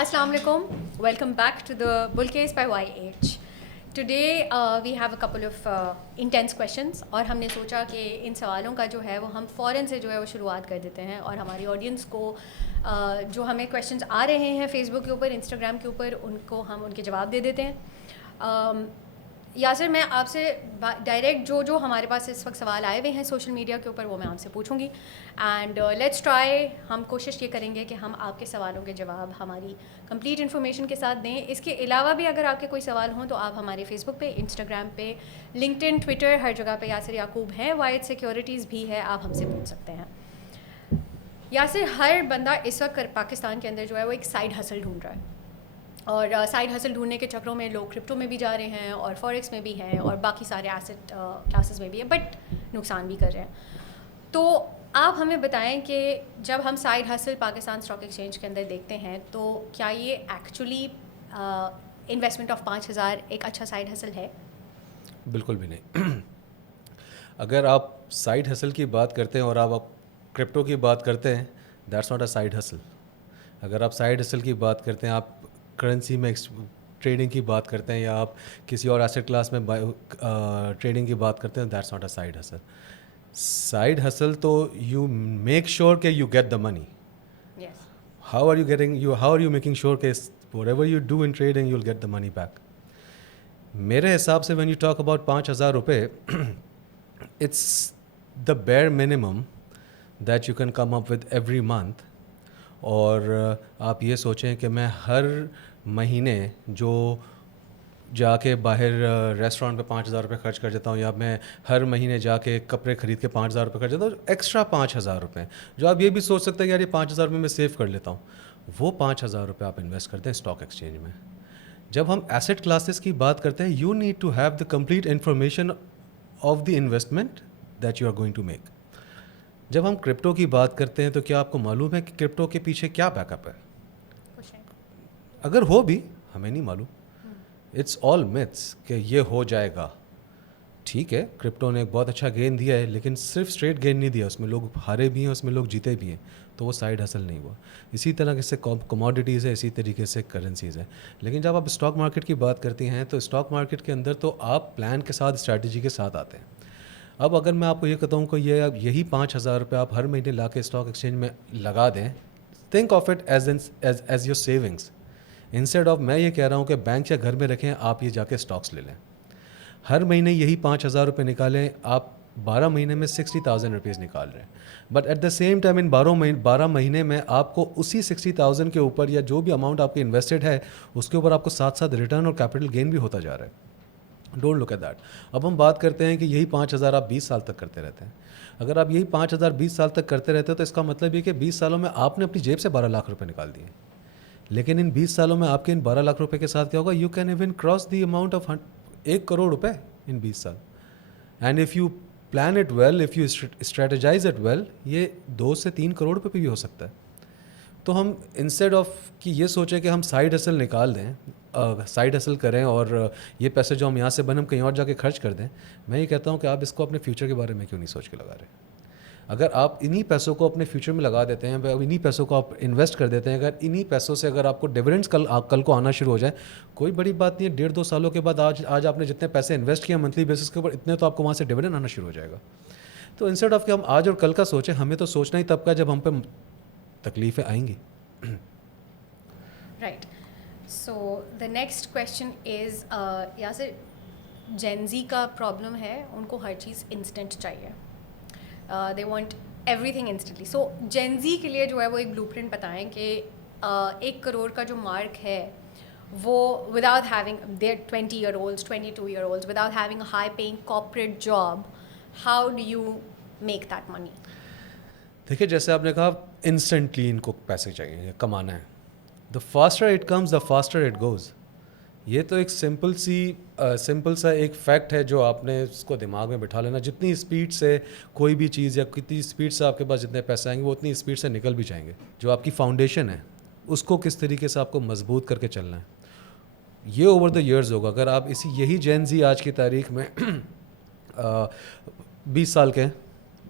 Assalamu alaikum. Welcome back to the Bull Case by YH. Today we have a couple of intense questions اور ہم نے سوچا کہ ان سوالوں کا جو ہے وہ ہم فوراً سے جو ہے وہ شروعات کر دیتے ہیں اور ہماری آڈینس کو جو ہمیں کویشچنز آ رہے ہیں فیس بک کے اوپر, انسٹاگرام کے اوپر, ان کو ہم ان کے جواب دے دیتے ہیں. یاسر, میں آپ سے ڈائریکٹ جو ہمارے پاس اس وقت سوال آئے ہوئے ہیں سوشل میڈیا کے اوپر وہ میں آپ سے پوچھوں گی, اینڈ لیٹس ٹرائی. ہم کوشش یہ کریں گے کہ ہم آپ کے سوالوں کے جواب ہماری کمپلیٹ انفارمیشن کے ساتھ دیں. اس کے علاوہ بھی اگر آپ کے کوئی سوال ہوں تو آپ ہمارے فیس بک پہ, انسٹاگرام پہ, لنکڈ ان, ٹویٹر, ہر جگہ پہ یاسر یعقوب ہیں. وائٹ سیکیورٹیز بھی ہے, آپ ہم سے پوچھ سکتے ہیں. یاسر, ہر بندہ اس وقت پاکستان کے اندر جو ہے وہ ایک سائڈ ہسل ڈھونڈ رہا ہے, اور سائڈ ہسل ڈھونڈنے کے چکروں میں لوگ کرپٹو میں بھی جا رہے ہیں اور فوریکس میں بھی ہیں اور باقی سارے ایسٹ کلاسز میں بھی ہیں, بٹ نقصان بھی کر رہے ہیں. تو آپ ہمیں بتائیں کہ جب ہم side hassle Pakistan stock exchange کے اندر دیکھتے ہیں تو کیا یہ ایکچولی انویسٹمنٹ آف 5,000 ایک اچھا سائڈ ہسل ہے؟ بالکل بھی نہیں. اگر آپ سائڈ ہسل کی بات کرتے ہیں اور آپ کرپٹو کی بات کرتے ہیں, that's not a side hassle. اگر آپ سائڈ ہسل کی بات کرتے ہیں, آپ کرنسی میں ٹریڈنگ کی بات کرتے ہیں, یا آپ کسی اور ایسٹ کلاس میں ٹریڈنگ کی بات کرتے ہیں, that's not a side hustle. Side hustle تو یو میک شیور کہ you get the money. How are you making sure کہ whatever you do in trading you will get the money back. میرے حساب سے when you talk about 5,000 روپے, it's the bare minimum that you can come up with every month. اور آپ یہ سوچیں کہ میں ہر مہینے جو جا کے باہر ریسٹورینٹ پہ 5,000 روپے خرچ کر دیتا ہوں, یا میں ہر مہینے جا کے کپڑے خرید کے 5,000 روپے خرچ دیتا ہوں, ایکسٹرا 5,000 روپے جو آپ یہ بھی سوچ سکتے ہیں کہ یار یہ 5,000 روپے میں سیو کر لیتا ہوں, وہ 5,000 روپے آپ انویسٹ کرتے ہیں اسٹاک ایکسچینج میں. جب ہم ایسٹ کلاسز کی بات کرتے ہیں, you need to have the complete information of the investment that you are going to make. جب ہم کرپٹو کی بات کرتے ہیں تو کیا آپ کو معلوم ہے کہ کرپٹو کے پیچھے کیا بیک اپ ہے؟ اگر ہو بھی ہمیں نہیں معلوم. اٹس آل میتھس کہ یہ ہو جائے گا. ٹھیک ہے, کرپٹو نے ایک بہت اچھا گین دیا ہے, لیکن صرف اسٹریٹ گین نہیں دیا, اس میں لوگ ہارے بھی ہیں, اس میں لوگ جیتے بھی ہیں, تو وہ سائڈ ہسل نہیں ہوا. اسی طرح سے کموڈیٹیز ہے, اسی طریقے سے کرنسیز ہیں. لیکن جب آپ اسٹاک مارکیٹ کی بات کرتی ہیں تو اسٹاک مارکیٹ کے اندر تو آپ پلان کے ساتھ, اسٹریٹجی کے ساتھ آتے ہیں. اب اگر میں آپ کو یہ کہتا ہوں کہ یہی 5,000 روپے آپ ہر مہینے لا کے اسٹاک ایکسچینج میں لگا دیں, think of it as your savings, instead of میں یہ کہہ رہا ہوں کہ بینک یا گھر میں رکھیں, آپ یہ جا کے اسٹاکس لے لیں. ہر مہینے یہی 5,000 روپے نکالیں, آپ 12 مہینے میں 60,000 روپیز نکال رہے ہیں. But at the same time ان 12 مہینے میں آپ کو اسی 60,000 کے اوپر, یا جو بھی اماؤنٹ آپ کی انویسٹڈ ہے اس کے اوپر, آپ کو ساتھ ساتھ ریٹرن اور کیپٹل گین بھی ہوتا جا رہا ہے. Don't look at that. اب ہم بات کرتے ہیں کہ یہی 5,000 آپ 20 سال تک کرتے رہتے ہیں. اگر آپ یہی 5,000 20 سال تک کرتے رہتے ہیں تو اس کا مطلب یہ کہ 20 سالوں میں آپ نے اپنی جیب سے 12 لاکھ روپے نکال دیے. لیکن ان 20 سالوں میں آپ کے ان 12 لاکھ روپے کے ساتھ کیا ہوگا؟ You can even cross the amount of 1 crore روپے ان 20 سال. And if you plan it well, if you strategize it well, یہ 2 سے 3 کروڑ روپے پہ بھی ہو سکتا ہے. تو ہم انسٹیڈ آف کہ یہ سوچیں کہ ہم سائڈ ہسل نکال دیں, سائڈ ہسل کریں اور یہ پیسے جو ہم یہاں سے بنے ہم کہیں اور جا کے خرچ کر دیں, میں یہ کہتا ہوں کہ آپ اس کو اپنے فیوچر کے بارے میں کیوں نہیں سوچ کے لگا رہے. اگر آپ انہی پیسوں کو اپنے فیوچر میں لگا دیتے ہیں, انہی پیسوں کو آپ انویسٹ کر دیتے ہیں, اگر انہی پیسوں سے اگر آپ کو ڈیویڈنڈس کل کو آنا شروع ہو جائیں, کوئی بڑی بات نہیں ہے, 1.5-2 سالوں کے بعد آج آپ نے جتنے پیسے انویسٹ کیے منتھلی بیسس کے اوپر, اتنے تو آپ کو وہاں سے ڈیویڈنڈ آنا شروع ہو جائے گا. تو انسٹیڈ آف کہ ہم آج اور کل کا سوچیں, ہمیں تو سوچنا ہی تب کا جب ہم پہ تکلیفیں آئیں گی. Right. So the next question is, Yasir, Gen Z کا پرابلم ہے, ان کو ہر چیز انسٹنٹ چاہیے, they want everything instantly. So Gen Z کے لیے جو ہے وہ ایک بلو پرنٹ بتائیں کہ 1 کروڑ کا جو مارک ہے وہ without having their 20 year olds 22 year olds without having a high paying corporate job, how do you make that money? دیکھیے, جیسے آپ نے کہا انسٹنٹلی ان کو پیسے چاہیے, کمانا ہے. The faster it comes the faster it goes. یہ تو ایک سمپل سا ایک فیکٹ ہے جو آپ نے اس کو دماغ میں بٹھا لینا. جتنی اسپیڈ سے کوئی بھی چیز, یا کتنی اسپیڈ سے آپ کے پاس جتنے پیسے آئیں گے, وہ اتنی اسپیڈ سے نکل بھی جائیں گے. جو آپ کی فاؤنڈیشن ہے اس کو کس طریقے سے آپ کو مضبوط کر کے چلنا ہے, یہ اوور دا ایئرز ہوگا. اگر آپ یہی جین زی آج کی تاریخ میں 20 سال کے ہیں,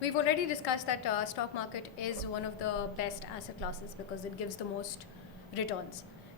We've already discussed that stock market is one of the best asset classes because it gives the most returns.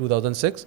2006,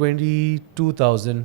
22,000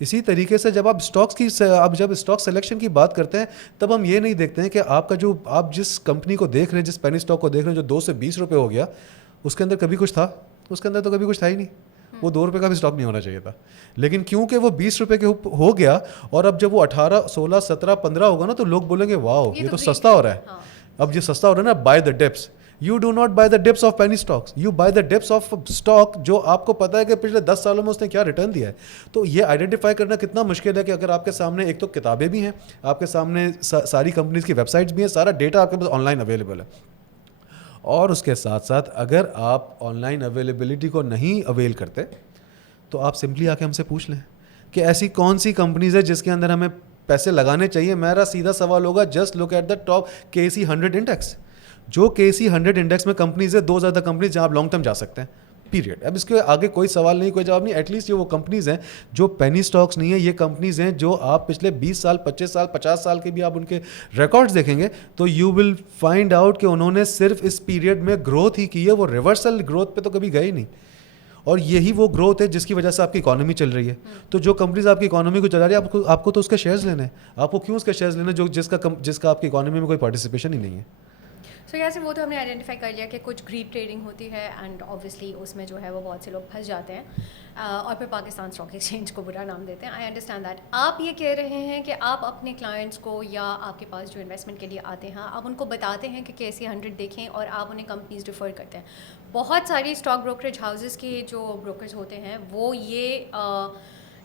اسی طریقے سے جب آپ جب اسٹاک سلیکشن کی بات کرتے ہیں تب ہم یہ نہیں دیکھتے ہیں کہ آپ جس کمپنی کو دیکھ رہے ہیں, جس پینی اسٹاک کو دیکھ رہے ہیں جو 2 سے 20 روپے ہو گیا, اس کے اندر کبھی کچھ تھا؟ اس کے اندر تو کبھی کچھ تھا ہی نہیں. وہ 2 روپے کا بھی اسٹاک نہیں ہونا چاہیے تھا. لیکن کیونکہ وہ 20 روپے کے ہو گیا, اور اب جب وہ 18, 16, 17, 15 ہوگا نا, تو لوگ بولیں گے واؤ یہ تو سستا ہو رہا ہے. اب یہ سستا ہو رہا ہے نا, by the dips. You do not buy the dips of penny stocks. You buy the dips of stock جو آپ کو پتا ہے کہ پچھلے 10 سالوں میں اس نے کیا ریٹرن دیا ہے. تو یہ آئیڈینٹیفائی کرنا کتنا مشکل ہے کہ اگر آپ کے سامنے ایک تو کتابیں بھی ہیں, آپ کے سامنے ساری کمپنیز کی ویب سائٹس بھی ہیں, سارا ڈیٹا آپ کے پاس آن لائن اویلیبل ہے, اور اس کے ساتھ ساتھ اگر آپ آن لائن اویلیبلٹی کو نہیں اویل کرتے تو آپ سمپلی آ کے ہم سے پوچھ لیں کہ ایسی کون سی کمپنیز ہے جس کے اندر ہمیں پیسے لگانے چاہیے. میرا سیدھا سوال ہوگا, just look at the top KC 100 index. جو KC 100 انڈیکس میں کمپنیز ہے, 2 زیادہ کمپنیز جہاں آپ لانگ ٹرم جا سکتے ہیں, پیریڈ. اب اس کے آگے کوئی سوال نہیں, کوئی جواب نہیں. ایٹ لیسٹ یہ وہ کمپنیز ہیں جو پینی اسٹاکس نہیں ہیں, یہ کمپنیز ہیں جو آپ پچھلے 20 سال 25 سال 50 سال کے بھی آپ ان کے ریکارڈز دیکھیں گے تو یو ول فائنڈ آؤٹ کہ انہوں نے صرف اس پیریڈ میں گروتھ ہی کی ہے, وہ ریورسل گروتھ پہ تو کبھی گئے ہی نہیں. اور یہی وہ گروتھ ہے جس کی وجہ سے آپ کی اکانومی چل رہی ہے. تو جو کمپنیز آپ کی اکانومی کو چلا رہی ہے, آپ کو تو اس کے شیئرز لینے ہیں. آپ کو کیوں اس کے شیئرز لینے جو جس کا آپ کی اکانومی میں کوئی پارٹیسپیشن ہی نہیں ہے. سو یہاں سے وہ تو ہم نے آئیڈینٹیفائی کر لیا کہ کچھ گریڈ ٹریڈنگ ہوتی ہے, اینڈ آبویسلی اس میں جو ہے وہ بہت سے لوگ پھنس جاتے ہیں اور پھر پاکستان اسٹاک ایکسچینج کو برا نام دیتے ہیں. I understand that. آپ یہ کہہ رہے ہیں کہ آپ اپنے کلائنٹس کو یا آپ کے پاس جو انویسٹمنٹ کے لیے آتے ہیں, آپ ان کو بتاتے ہیں کہ KC 100 دیکھیں, اور آپ انہیں کمپنیز ریفر کرتے ہیں. بہت ساری اسٹاک بروکریج ہاؤسز کے جو بروکرز ہوتے ہیں وہ یہ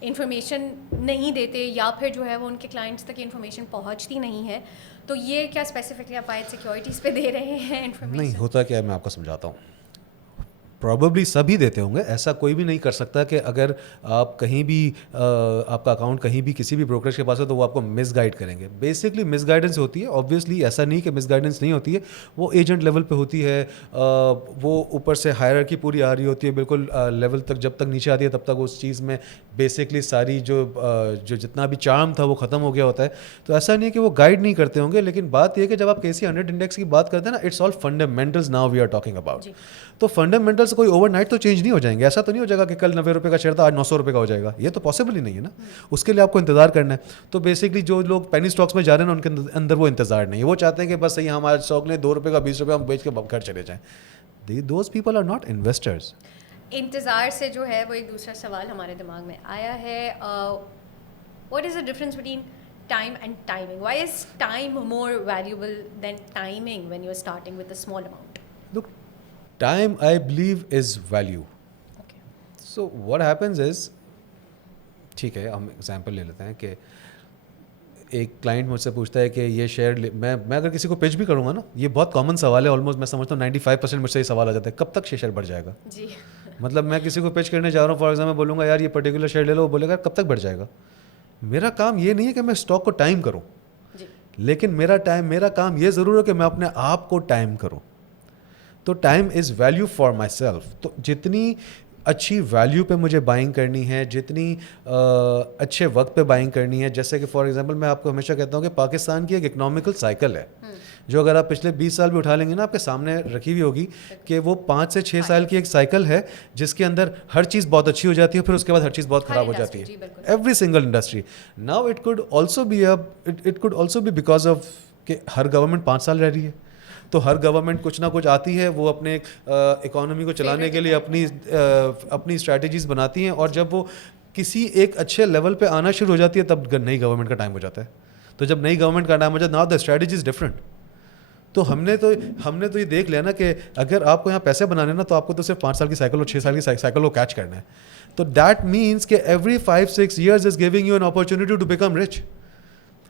انفارمیشن نہیں دیتے, یا پھر جو ہے وہ ان کے کلائنٹس تک انفارمیشن پہنچتی نہیں ہے. تو یہ کیا اسپیسیفکلی آپ آئٹ سیکیورٹیز پہ دے رہے ہیں انفارمیشن؟ نہیں ہوتا کیا ہے, میں آپ کو سمجھاتا ہوں. پرابیبلی سبھی دیتے ہوں گے, ایسا کوئی بھی نہیں کر سکتا کہ اگر آپ کہیں بھی آپ کا اکاؤنٹ کہیں بھی کسی بھی بروکریج کے پاس ہے تو وہ آپ کو مس گائڈ کریں گے. بیسکلی مس گائیڈنس ہوتی ہے, آبویسلی ایسا نہیں کہ مس گائیڈنس نہیں ہوتی ہے, وہ ایجنٹ لیول پہ ہوتی ہے, وہ اوپر سے ہائرارکی پوری آ رہی ہوتی ہے بالکل لیول تک, جب تک نیچے آتی ہے تب تک اس چیز میں بیسکلی ساری جو جتنا بھی چارم تھا وہ ختم ہو گیا ہوتا ہے. تو ایسا نہیں ہے کہ وہ گائڈ نہیں کرتے ہوں گے, لیکن بات یہ ہے کہ جب آپ KC 100 انڈیکس کی بات کرتے ہیں نا, it's all fundamentals now we are talking about. تو فنڈامنٹلس کوئی اوور نائٹ تو چینج نہیں ہو جائیں گے. ایسا تو نہیں ہو جائے گا کہ کل 90 روپے کا شیئر تھا آج 900 روپے کا ہو جائے گا, یہ تو پاسبل ہی نہیں ہے نا. اس کے لیے آپ کو انتظار کرنا ہے. تو بیسکلی جو لوگ پینی اسٹاکس میں جا رہے ہیں نا, ان کے اندر وہ انتظار نہیں ہے. وہ چاہتے ہیں کہ بس صحیح ہمارا اسٹاک نے 2 روپے کا 20 روپے ہم بیچ کے گھر چلے جائیں. Those people are not investors. انتظار سے جو ہے وہ ایک دوسرا سوال ہمارے دماغ میں آیا ہے, what is the difference between time and timing? Why is time more valuable than timing when you're starting with a small amount? Look, time I believe is value. Okay. So what happens is, ٹھیک ہے ہم example لے لیتے ہیں کہ ایک client مجھ سے پوچھتا ہے کہ یہ شیئر میں اگر کسی کو پچ بھی کروں گا نا, یہ بہت کامن سوال ہے, آلموسٹ میں سمجھتا ہوں 95% مجھ سے یہ سوال آ جاتا ہے, کب تک شیئر بڑھ جائے گا. جی مطلب میں کسی کو پچ کرنے جا رہا ہوں, فار ایگزامپل بولوں گا یار یہ پرٹیکولر شیئر لے لو, وہ بولے گا کب تک بڑھ جائے گا. میرا کام یہ نہیں ہے کہ میں اسٹاک کو ٹائم کروں, لیکن میرا کام یہ ضرور ہے کہ میں اپنے آپ کو ٹائم کروں. تو time is value for my self. تو جتنی اچھی ویلیو پہ مجھے بائنگ کرنی ہے, جتنی اچھے وقت پہ بائنگ کرنی ہے, جیسے کہ فار ایگزامپل میں آپ کو ہمیشہ کہتا ہوں کہ پاکستان کی ایک اکنامیکل سائیکل ہے جو اگر آپ پچھلے 20 سال بھی اٹھا لیں گے نا, آپ کے سامنے رکھی ہوئی ہوگی کہ وہ 5 سے 6 سال کی ایک سائیکل ہے جس کے اندر ہر چیز بہت اچھی ہو جاتی ہے, پھر اس کے بعد ہر چیز بہت خراب ہو جاتی ہے. Every single industry. Now it could also be because of کہ ہر گورنمنٹ 5 سال رہ رہی ہے, تو ہر گورنمنٹ کچھ نہ کچھ آتی ہے, وہ اپنے اکانومی کو چلانے کے لیے اپنی اسٹریٹجیز بناتی ہیں, اور جب وہ کسی ایک اچھے لیول پہ آنا شروع ہو جاتی ہے تب نئی گورنمنٹ کا ٹائم ہو جاتا ہے. تو جب نئی گورنمنٹ کا ٹائم ہو جاتا ہے, now the strategy is different. تو ہم نے تو یہ دیکھ لیا نا کہ اگر آپ کو یہاں پیسے بنانے نا, تو آپ کو تو صرف 5 سال کی سائیکل اور 6 سال کی سائیکل کو کیچ کرنا ہے. تو دیٹ مینس کہ every 5-6 years is giving you an opportunity to become rich.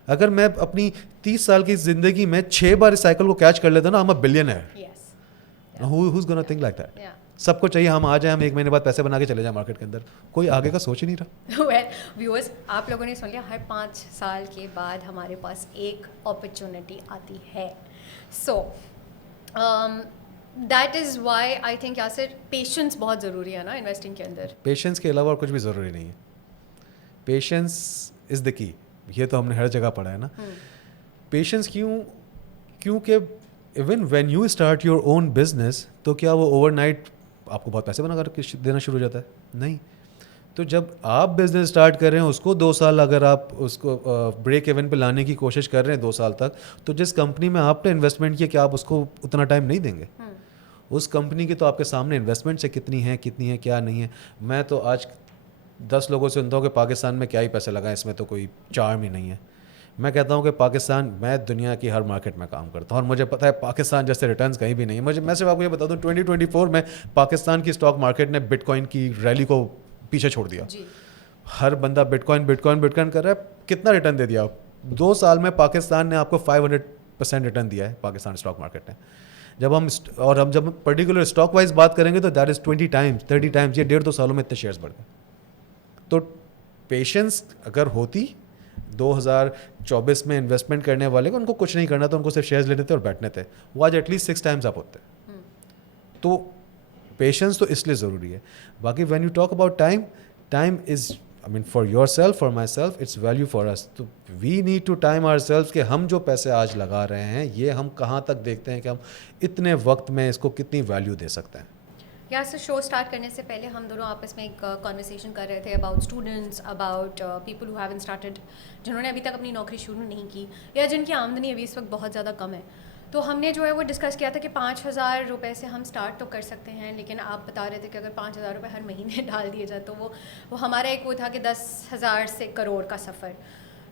اگر میں اپنی 30 سال کی زندگی میں 6 بار اس سائیکل کو کیچ کر لیتا نا, I'm a billionaire. Who's gonna think like that? سب کو چاہیے ہم آ جائیں, ہم 1 مہینے بعد پیسے بنا کے چلے جائیں مارکیٹ کے اندر, کوئی آگے کا سوچ ہی نہیں رہا. ویورز آپ لوگوں نے سن لیا, ہر 5 سال کے بعد ہمارے پاس ایک اپرچونیٹی آتی ہے. So that is Y I think Yasir patience بہت ضروری ہے نا انویسٹنگ کے اندر. پیشنس کے علاوہ اور کچھ بھی ضروری نہیں ہے. پیشنس از دا کی, یہ تو ہم نے ہر جگہ پڑھا ہے نا. پیشنس کیونکہ even when you start your own business, تو کیا وہ اوور نائٹ آپ کو بہت پیسے بنا کر دینا شروع ہو جاتا ہے؟ نہیں. تو جب آپ بزنس اسٹارٹ کر رہے ہیں اس کو 2 سال اگر آپ اس کو بریک ایون پہ لانے کی کوشش کر رہے ہیں 2 سال تک, تو جس کمپنی میں آپ نے انویسٹمنٹ کیا, کیا آپ اس کو اتنا ٹائم نہیں دیں گے؟ اس کمپنی کی تو آپ کے سامنے انویسٹمنٹ سے کتنی ہے کیا نہیں ہے. میں تو آج 10 لوگوں سے سنتا ہوں کہ پاکستان میں کیا ہی پیسے لگائیں, اس میں تو کوئی چارم ہی نہیں ہے. میں کہتا ہوں کہ پاکستان, میں دنیا کی ہر مارکیٹ میں کام کرتا ہوں اور مجھے پتا ہے پاکستان جیسے ریٹرنز کہیں بھی نہیں ہے. میں صرف آپ کو یہ بتا دوں 2024 میں پاکستان کی اسٹاک مارکیٹ نے بٹ کوائن کی ریلی کو پیچھے چھوڑ دیا. ہر بندہ بٹ کوائن کر رہا ہے. کتنا ریٹرن دے دیا آپ 2 سال میں؟ پاکستان نے آپ کو 500% ریٹرن دیا ہے پاکستان اسٹاک مارکیٹ نے. جب ہم پرٹیکولر اسٹاک وائز بات کریں گے تو دیٹ از 20 ٹائمز 30 ٹائمز. یہ 1.5-2 سالوں میں اتنے شیئرز بڑھ گئے. تو پیشنس اگر ہوتی 2024 میں انویسٹمنٹ کرنے والے کو, ان کو کچھ نہیں کرنا تھا, ان کو صرف شیئرز لینے تھے اور بیٹھنے تھے, وہ آج ایٹ لیسٹ 6 ٹائمز اپ ہوتے. تو پیشنس تو اس لیے ضروری ہے. باقی when you talk about time is, I mean for yourself, for myself, it's value for us. تو we need to time ourselves کہ ہم جو پیسے آج لگا رہے ہیں یہ ہم کہاں تک دیکھتے ہیں کہ ہم اتنے وقت میں اس کو کتنی ویلیو دے سکتے ہیں. یہاں سے شو اسٹارٹ کرنے سے پہلے ہم دونوں آپس میں ایک کانورسیشن کر رہے تھے about students, about people who have started, جنہوں نے ابھی تک اپنی نوکری شروع نہیں کی یا جن کی آمدنی ابھی اس وقت بہت زیادہ کم ہے. تو ہم نے جو ہے وہ ڈسکس کیا تھا کہ 5,000 روپے سے ہم اسٹارٹ تو کر سکتے ہیں, لیکن آپ بتا رہے تھے کہ اگر 5,000 روپے ہر مہینے ڈال دیے جائے تو وہ ہمارا ایک وہ تھا کہ 10,000 سے کروڑ کا سفر.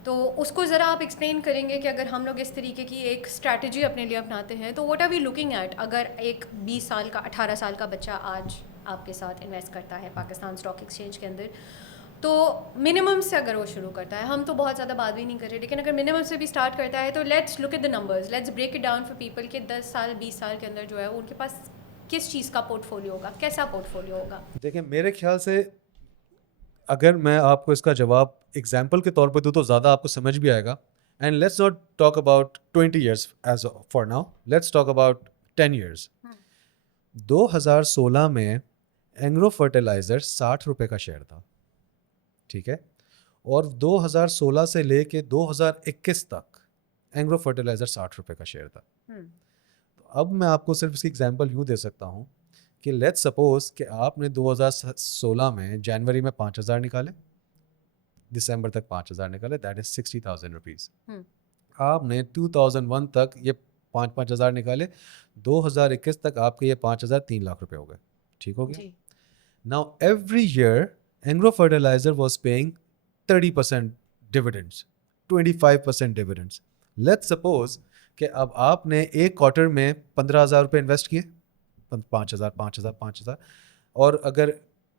تو اس کو ذرا آپ ایکسپلین کریں گے کہ اگر ہم لوگ اس طریقے کی ایک اسٹریٹجی اپنے لیے اپناتے ہیں تو what are we looking at. اگر ایک 20 سال کا 18 سال کا بچہ آج آپ کے ساتھ انویسٹ کرتا ہے پاکستان اسٹاک ایکسچینج کے اندر, تو منیمم سے اگر وہ شروع کرتا ہے, ہم تو بہت زیادہ بات بھی نہیں کر رہے, لیکن اگر منیمم سے بھی اسٹارٹ کرتا ہے تو let's look at the numbers, let's break it down for people کہ 10 سال 20 سال کے اندر جو ہے ان کے پاس کس چیز کا پورٹ فولیو ہوگا, کیسا پورٹ فولیو ہوگا. دیکھیں میرے خیال سے اگر میں آپ کو اس کا جواب ایگزامپل کے طور پہ دوں تو زیادہ آپ کو سمجھ بھی آئے گا. And let's not talk about 20 years as for now, let's talk about 10 years. 2016 میں اینگرو فرٹیلائزر 60 روپے کا شیئر تھا, ٹھیک ہے, اور 2016 سے لے کے 2021 تک اینگرو فرٹیلائزر 60 روپے کا شیئر تھا. اب میں آپ کو صرف اس کی ایگزامپل یوں دے سکتا ہوں کہ لیٹ سپوز کہ آپ نے 2016 میں جنوری میں 5,000 نکالے, دسمبر تک 5,000 نکالے, دیٹ از 60,000 روپیز. آپ نے 2001 تک یہ 5,000 نکالے, 2021 تک آپ کے یہ 5,000 3 لاکھ روپے ہو گئے, ٹھیک ہو گیا. Now every year Anglo Fertilizer was paying 30% dividends, 25% dividends. Let's suppose کہ اب آپ نے ایک کوارٹر میں 15,000 روپے انویسٹ کیے, 5,000, اور اگر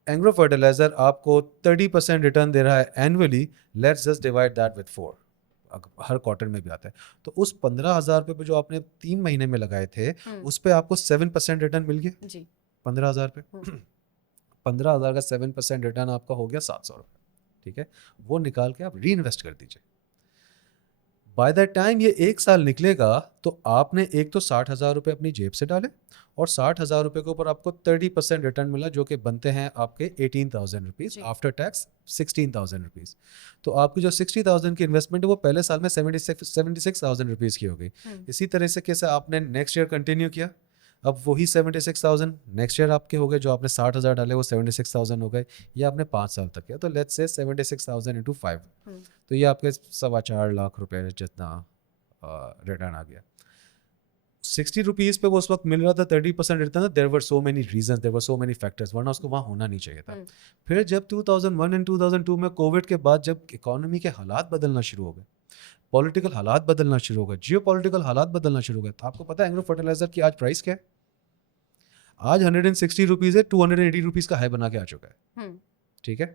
اینگرو فرٹیلائزر آپ کو 30% ریٹرن دے رہا ہے annually, let's just divide that with 4, Hare quarter میں بھی آتا ہے, تو اس 15,000 روپے پہ جو آپ نے 3 مہینے میں لگائے تھے اس پہ آپ کو 7% ریٹرن مل گیا 15,000 پہ. 15,000 کا 7% ریٹرن آپ کا ہو گیا 700 روپے, ٹھیک ہے. وہ نکال کے آپ ری انویسٹ کر دیجیے. بائی دا ٹائم یہ 1 سال نکلے گا تو آپ نے ایک تو 60,000 روپے اپنی جیب سے ڈالے, اور 60,000 روپے کے اوپر آپ کو 30% ریٹرن ملا, جو کہ بنتے ہیں آپ کے 18,000 روپیز, آفٹر ٹیکس 16,000 روپیز. تو آپ کی جو 60,000 کی انویسٹمنٹ ہے وہ پہلے سال میں 76,000 روپیز کی ہو گئی. اسی طرح سے کیسے آپ نے نیکسٹ ایئر کنٹینیو کیا, اب وہی 76,000 نیکسٹ ایئر آپ کے ہو گئے, جو آپ نے 60,000 ڈالے وہ 76,000 ہو گئے, یہ آپ نے 5 سال تک کیا, تو لیٹس سے 76,000 into 5, تو یہ آپ کے 4.25 لاکھ روپے جتنا ریٹرن آ گیا. 60 روپیز پہ وہ اس وقت مل رہا تھا 30% ریٹرن. دیر ور سو مینی ریزنس, دیر ور سو مینی فیکٹرز, ورنہ اس کو وہاں ہونا نہیں چاہیے تھا. پھر جب 2001 اینڈ 2002 میں کووڈ کے بعد جب اکانومی کے حالات بدلنا شروع ہو گئے, پولیٹیکل حالات بدلنا شروع ہو گئے, جیو پولیٹیکل حالات بدلنا شروع ہو گئے, تو آپ کو پتہ ہے اینگرو فرٹیلائزر کی آج پرائس کیا ہے؟ آج 160 روپیز ہے, 280 روپیز کا ہائی بنا کے آ چکا ہے, ٹھیک ہے.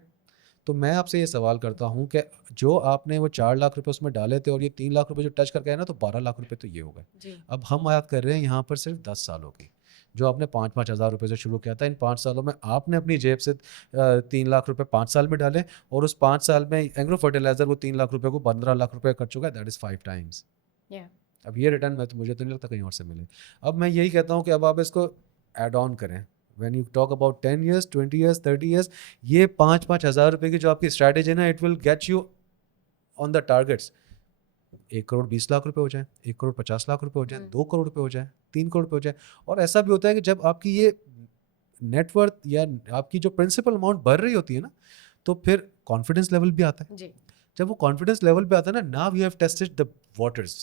تو میں آپ سے یہ سوال کرتا ہوں کہ جو آپ نے وہ 4 لاکھ روپے اس میں ڈالے تھے اور یہ 3 لاکھ روپے جو ٹچ کر کے آئے نا, تو 12 لاکھ روپے تو یہ ہو گئے. اب ہم بات کر رہے ہیں یہاں پر صرف 10 سالوں کی, جو آپ نے 5,000 روپے سے شروع کیا تھا. ان 5 سالوں میں آپ نے اپنی جیب سے 3 لاکھ روپے 5 سال میں ڈالے, اور اس 5 سال میں اینگرو فرٹیلائزر وہ 3 لاکھ روپے کو 15 لاکھ روپے کر چکا ہے, دیٹ از 5 ٹائمس. اب یہ ریٹرن مجھے تو نہیں لگتا کہیں اور سے ملے. اب میں یہی کہتا ہوں کہ اب آپ اس کو ایڈ آن کریں. When you talk about 10 years, 20 years, 30 years, یہ 5,000 روپے کی جو آپ کی اسٹریٹجی ہے نا, it will get you on the targets. 1 crore 20 lakh روپے ہو جائیں, 1 کروڑ 50 لاکھ روپے ہو جائیں, 2 کروڑ روپے ہو جائیں, 3 کروڑ روپے ہو جائیں. اور ایسا بھی ہوتا ہے کہ جب آپ کی یہ نیٹ ورتھ یا آپ کی جو پرنسپل اماؤنٹ بڑھ رہی ہوتی ہے نا, تو پھر کانفیڈنس لیول بھی آتا ہے. جی جب وہ کانفیڈنس لیول پہ آتا ہے نا, now you have tested the waters,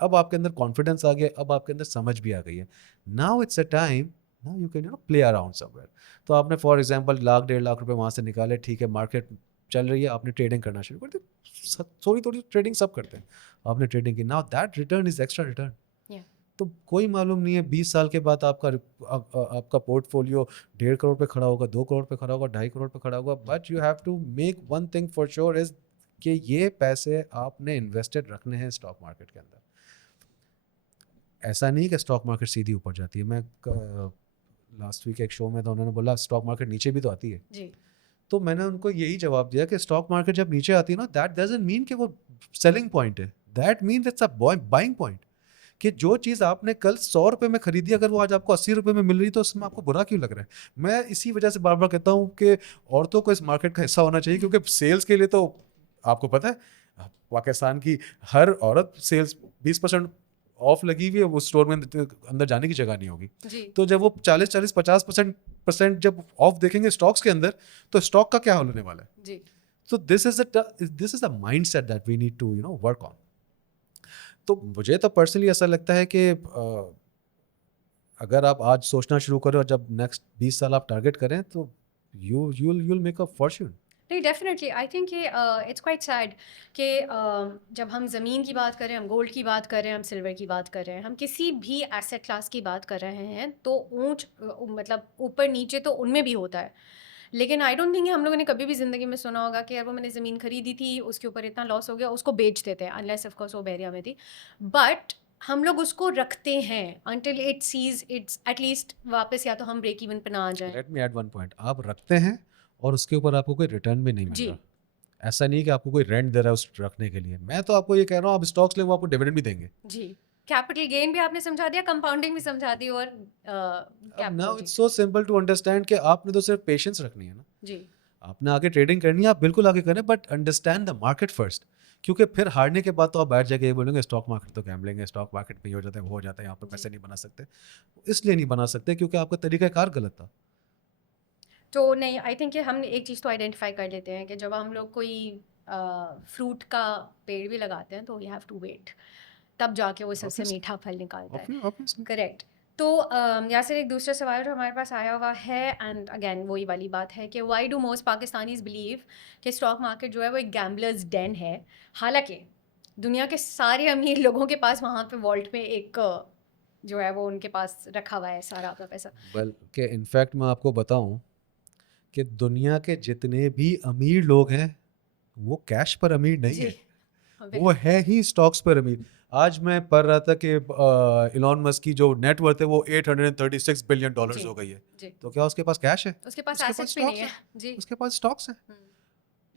اب آپ کے اندر کانفیڈنس آ گیا, اب آپ کے اندر سمجھ بھی آ گئی ہے. Now it's a time, now you can play around somewhere. تو آپ نے فار ایگزامپل 1,00,000-1,50,000 روپے وہاں سے نکالے, ٹھیک ہے, مارکیٹ چل رہی ہے, آپ نے ٹریڈنگ کرنا شروع کر دی, تھوڑی تھوڑی ٹریڈنگ سب کرتے ہیں, آپ نے ٹریڈنگ کی, now that return is extra return. تو کوئی معلوم نہیں ہے 20 سال کے بعد آپ کا پورٹ فولیو 1.5 کروڑ پہ کھڑا ہوگا, 2 کروڑ پہ کھڑا ہوگا, 2.5 کروڑ پہ کھڑا ہوگا. But you have to make one thing for sure is کہ یہ پیسے آپ نے انویسٹڈ رکھنے ہیں اسٹاک مارکیٹ کے اندر. ایسا نہیں کہ اسٹاک مارکیٹ سیدھی اوپر جاتی ہے. میں لاسٹ ویک ایک شو میں تھا, انہوں نے بولا اسٹاک مارکیٹ نیچے بھی تو آتی ہے. جی تو میں نے ان کو یہی جواب دیا کہ اسٹاک مارکیٹ جب نیچے آتی ہے نا, دیٹ ڈزنٹ مین کہ وہ سیلنگ پوائنٹ ہے, that means it's a buying point. کہ جو چیز آپ نے کل 100 روپے میں خریدی, اگر وہ آج آپ کو 80 روپے میں مل رہی تو اس میں آپ کو برا کیوں لگ رہا ہے. میں اسی وجہ سے بار بار کہتا ہوں کہ عورتوں کو اس مارکیٹ کا حصہ ہونا چاہیے, کیونکہ سیلس کے لیے تو آپ کو پتہ ہے پاکستان کی ہر عورت سیلس 20% آف لگی ہوئی ہے, وہ اسٹور میں اندر جانے کی جگہ نہیں ہوگی. تو جب وہ 40-50% جب آف دیکھیں گے اسٹاکس کے اندر, تو اسٹاک کا کیا حال ہونے والا ہے. جی تو this is a mindset that we need to work on. تو مجھے تو پرسنلی ایسا لگتا ہے کہ اگر آپ آج سوچنا شروع کریں اور جب نیکسٹ 20 سال آپ ٹارگیٹ کریں تو you'll make a fortune. نہیں ڈیفینیٹلی آئی تھنک کہ اٹس کوائٹ سیڈ کہ جب ہم زمین کی بات کریں, ہم گولڈ کی بات کر رہے ہیں, ہم سلور کی بات کر رہے ہیں, ہم کسی بھی ایسیٹ کلاس کی بات کر رہے ہیں, تو اونچ مطلب اوپر نیچے تو ان میں بھی ہوتا ہے. لیکن آئی ڈونٹ تھنک ہم لوگوں نے کبھی بھی زندگی میں سنا ہوگا کہ یار وہ میں نے زمین خریدی تھی, اس کے اوپر اتنا لاس ہو گیا, اس کو بیچ دیتے ہیں, انلیس آف کورس وہ بحریہ میں تھی. بٹ ہم لوگ اس کو رکھتے ہیں until it says it's at least واپس, یا تو ہم بریک ایون پہ نہ آ جائیں. Let me add one point, آپ رکھتے ہیں اور اس کے اوپر آپ کو کوئی ریٹرن بھی نہیں مل رہا. ایسا نہیں کہ آپ کو کوئی رینٹ دے رہا ہے اس رکھنے کے لیے. میں تو آپ کو یہ کہہ رہا ہوں, آپ اسٹاکس لیں, وہ آپ کو ڈیویڈنڈ بھی دیں گے. جی کیپٹل گین بھی آپ نے سمجھا دیا, کمپاؤنڈنگ بھی سمجھا دی, اور now it's so simple to understand کہ آپ نے تو صرف پیشنس رکھنی ہے نا. جی آپ نے آگے ٹریڈنگ کرنی ہے, آپ بالکل آگے کریں, but understand the market first. کیونکہ پھر ہارنے کے بعد تو آپ بیٹھ جائے گا, یہ بولیں گے اسٹاک مارکیٹ تو گیمبلنگ ہے, اسٹاک مارکیٹ پہ یہ ہو جاتا ہے, وہ ہو جاتا ہے, یہاں پہ پیسے نہیں بنا سکتے. اس لیے نہیں بنا سکتے کیونکہ آپ کا طریقہ کار غلط تھا. تو نہیں, آئی تھنک کہ ہم ایک چیز تو آئیڈینٹیفائی کر لیتے ہیں کہ جب ہم لوگ کوئی فروٹ کا پیڑ بھی لگاتے ہیں تو وی ہیو ٹو ویٹ, تب جا کے وہ سب سے میٹھا پھل نکالتا ہے. کریکٹ. تو یاسر ایک دوسرا سوال جو ہمارے پاس آیا ہوا ہے, اینڈ اگین وہی والی بات ہے کہ why do most Pakistanis blue کہ اسٹاک مارکیٹ جو ہے وہ ایک گیمبلرز ڈین ہے, حالانکہ دنیا کے سارے امیر لوگوں کے پاس وہاں پہ والٹ میں ایک جو ہے وہ ان کے پاس رکھا ہوا ہے سارا اپنا پیسہ. بلکہ انفیکٹ میں آپ کو بتاؤں کہ دنیا کے جتنے بھی امیر لوگ ہیں وہ کیش پر امیر نہیں ہے, وہ ہے ہی اسٹاکس پر امیر. آج میں پڑھ رہا تھا کہ ایلون مسک کی جو نیٹ ورتھ ہے وہ $836 بلین ہو گئی ہے. تو کیا اس کے پاس کیش ہے؟ اس کے پاس ایسٹس بھی نہیں ہے. جی اس کے پاس اسٹاکس ہیں.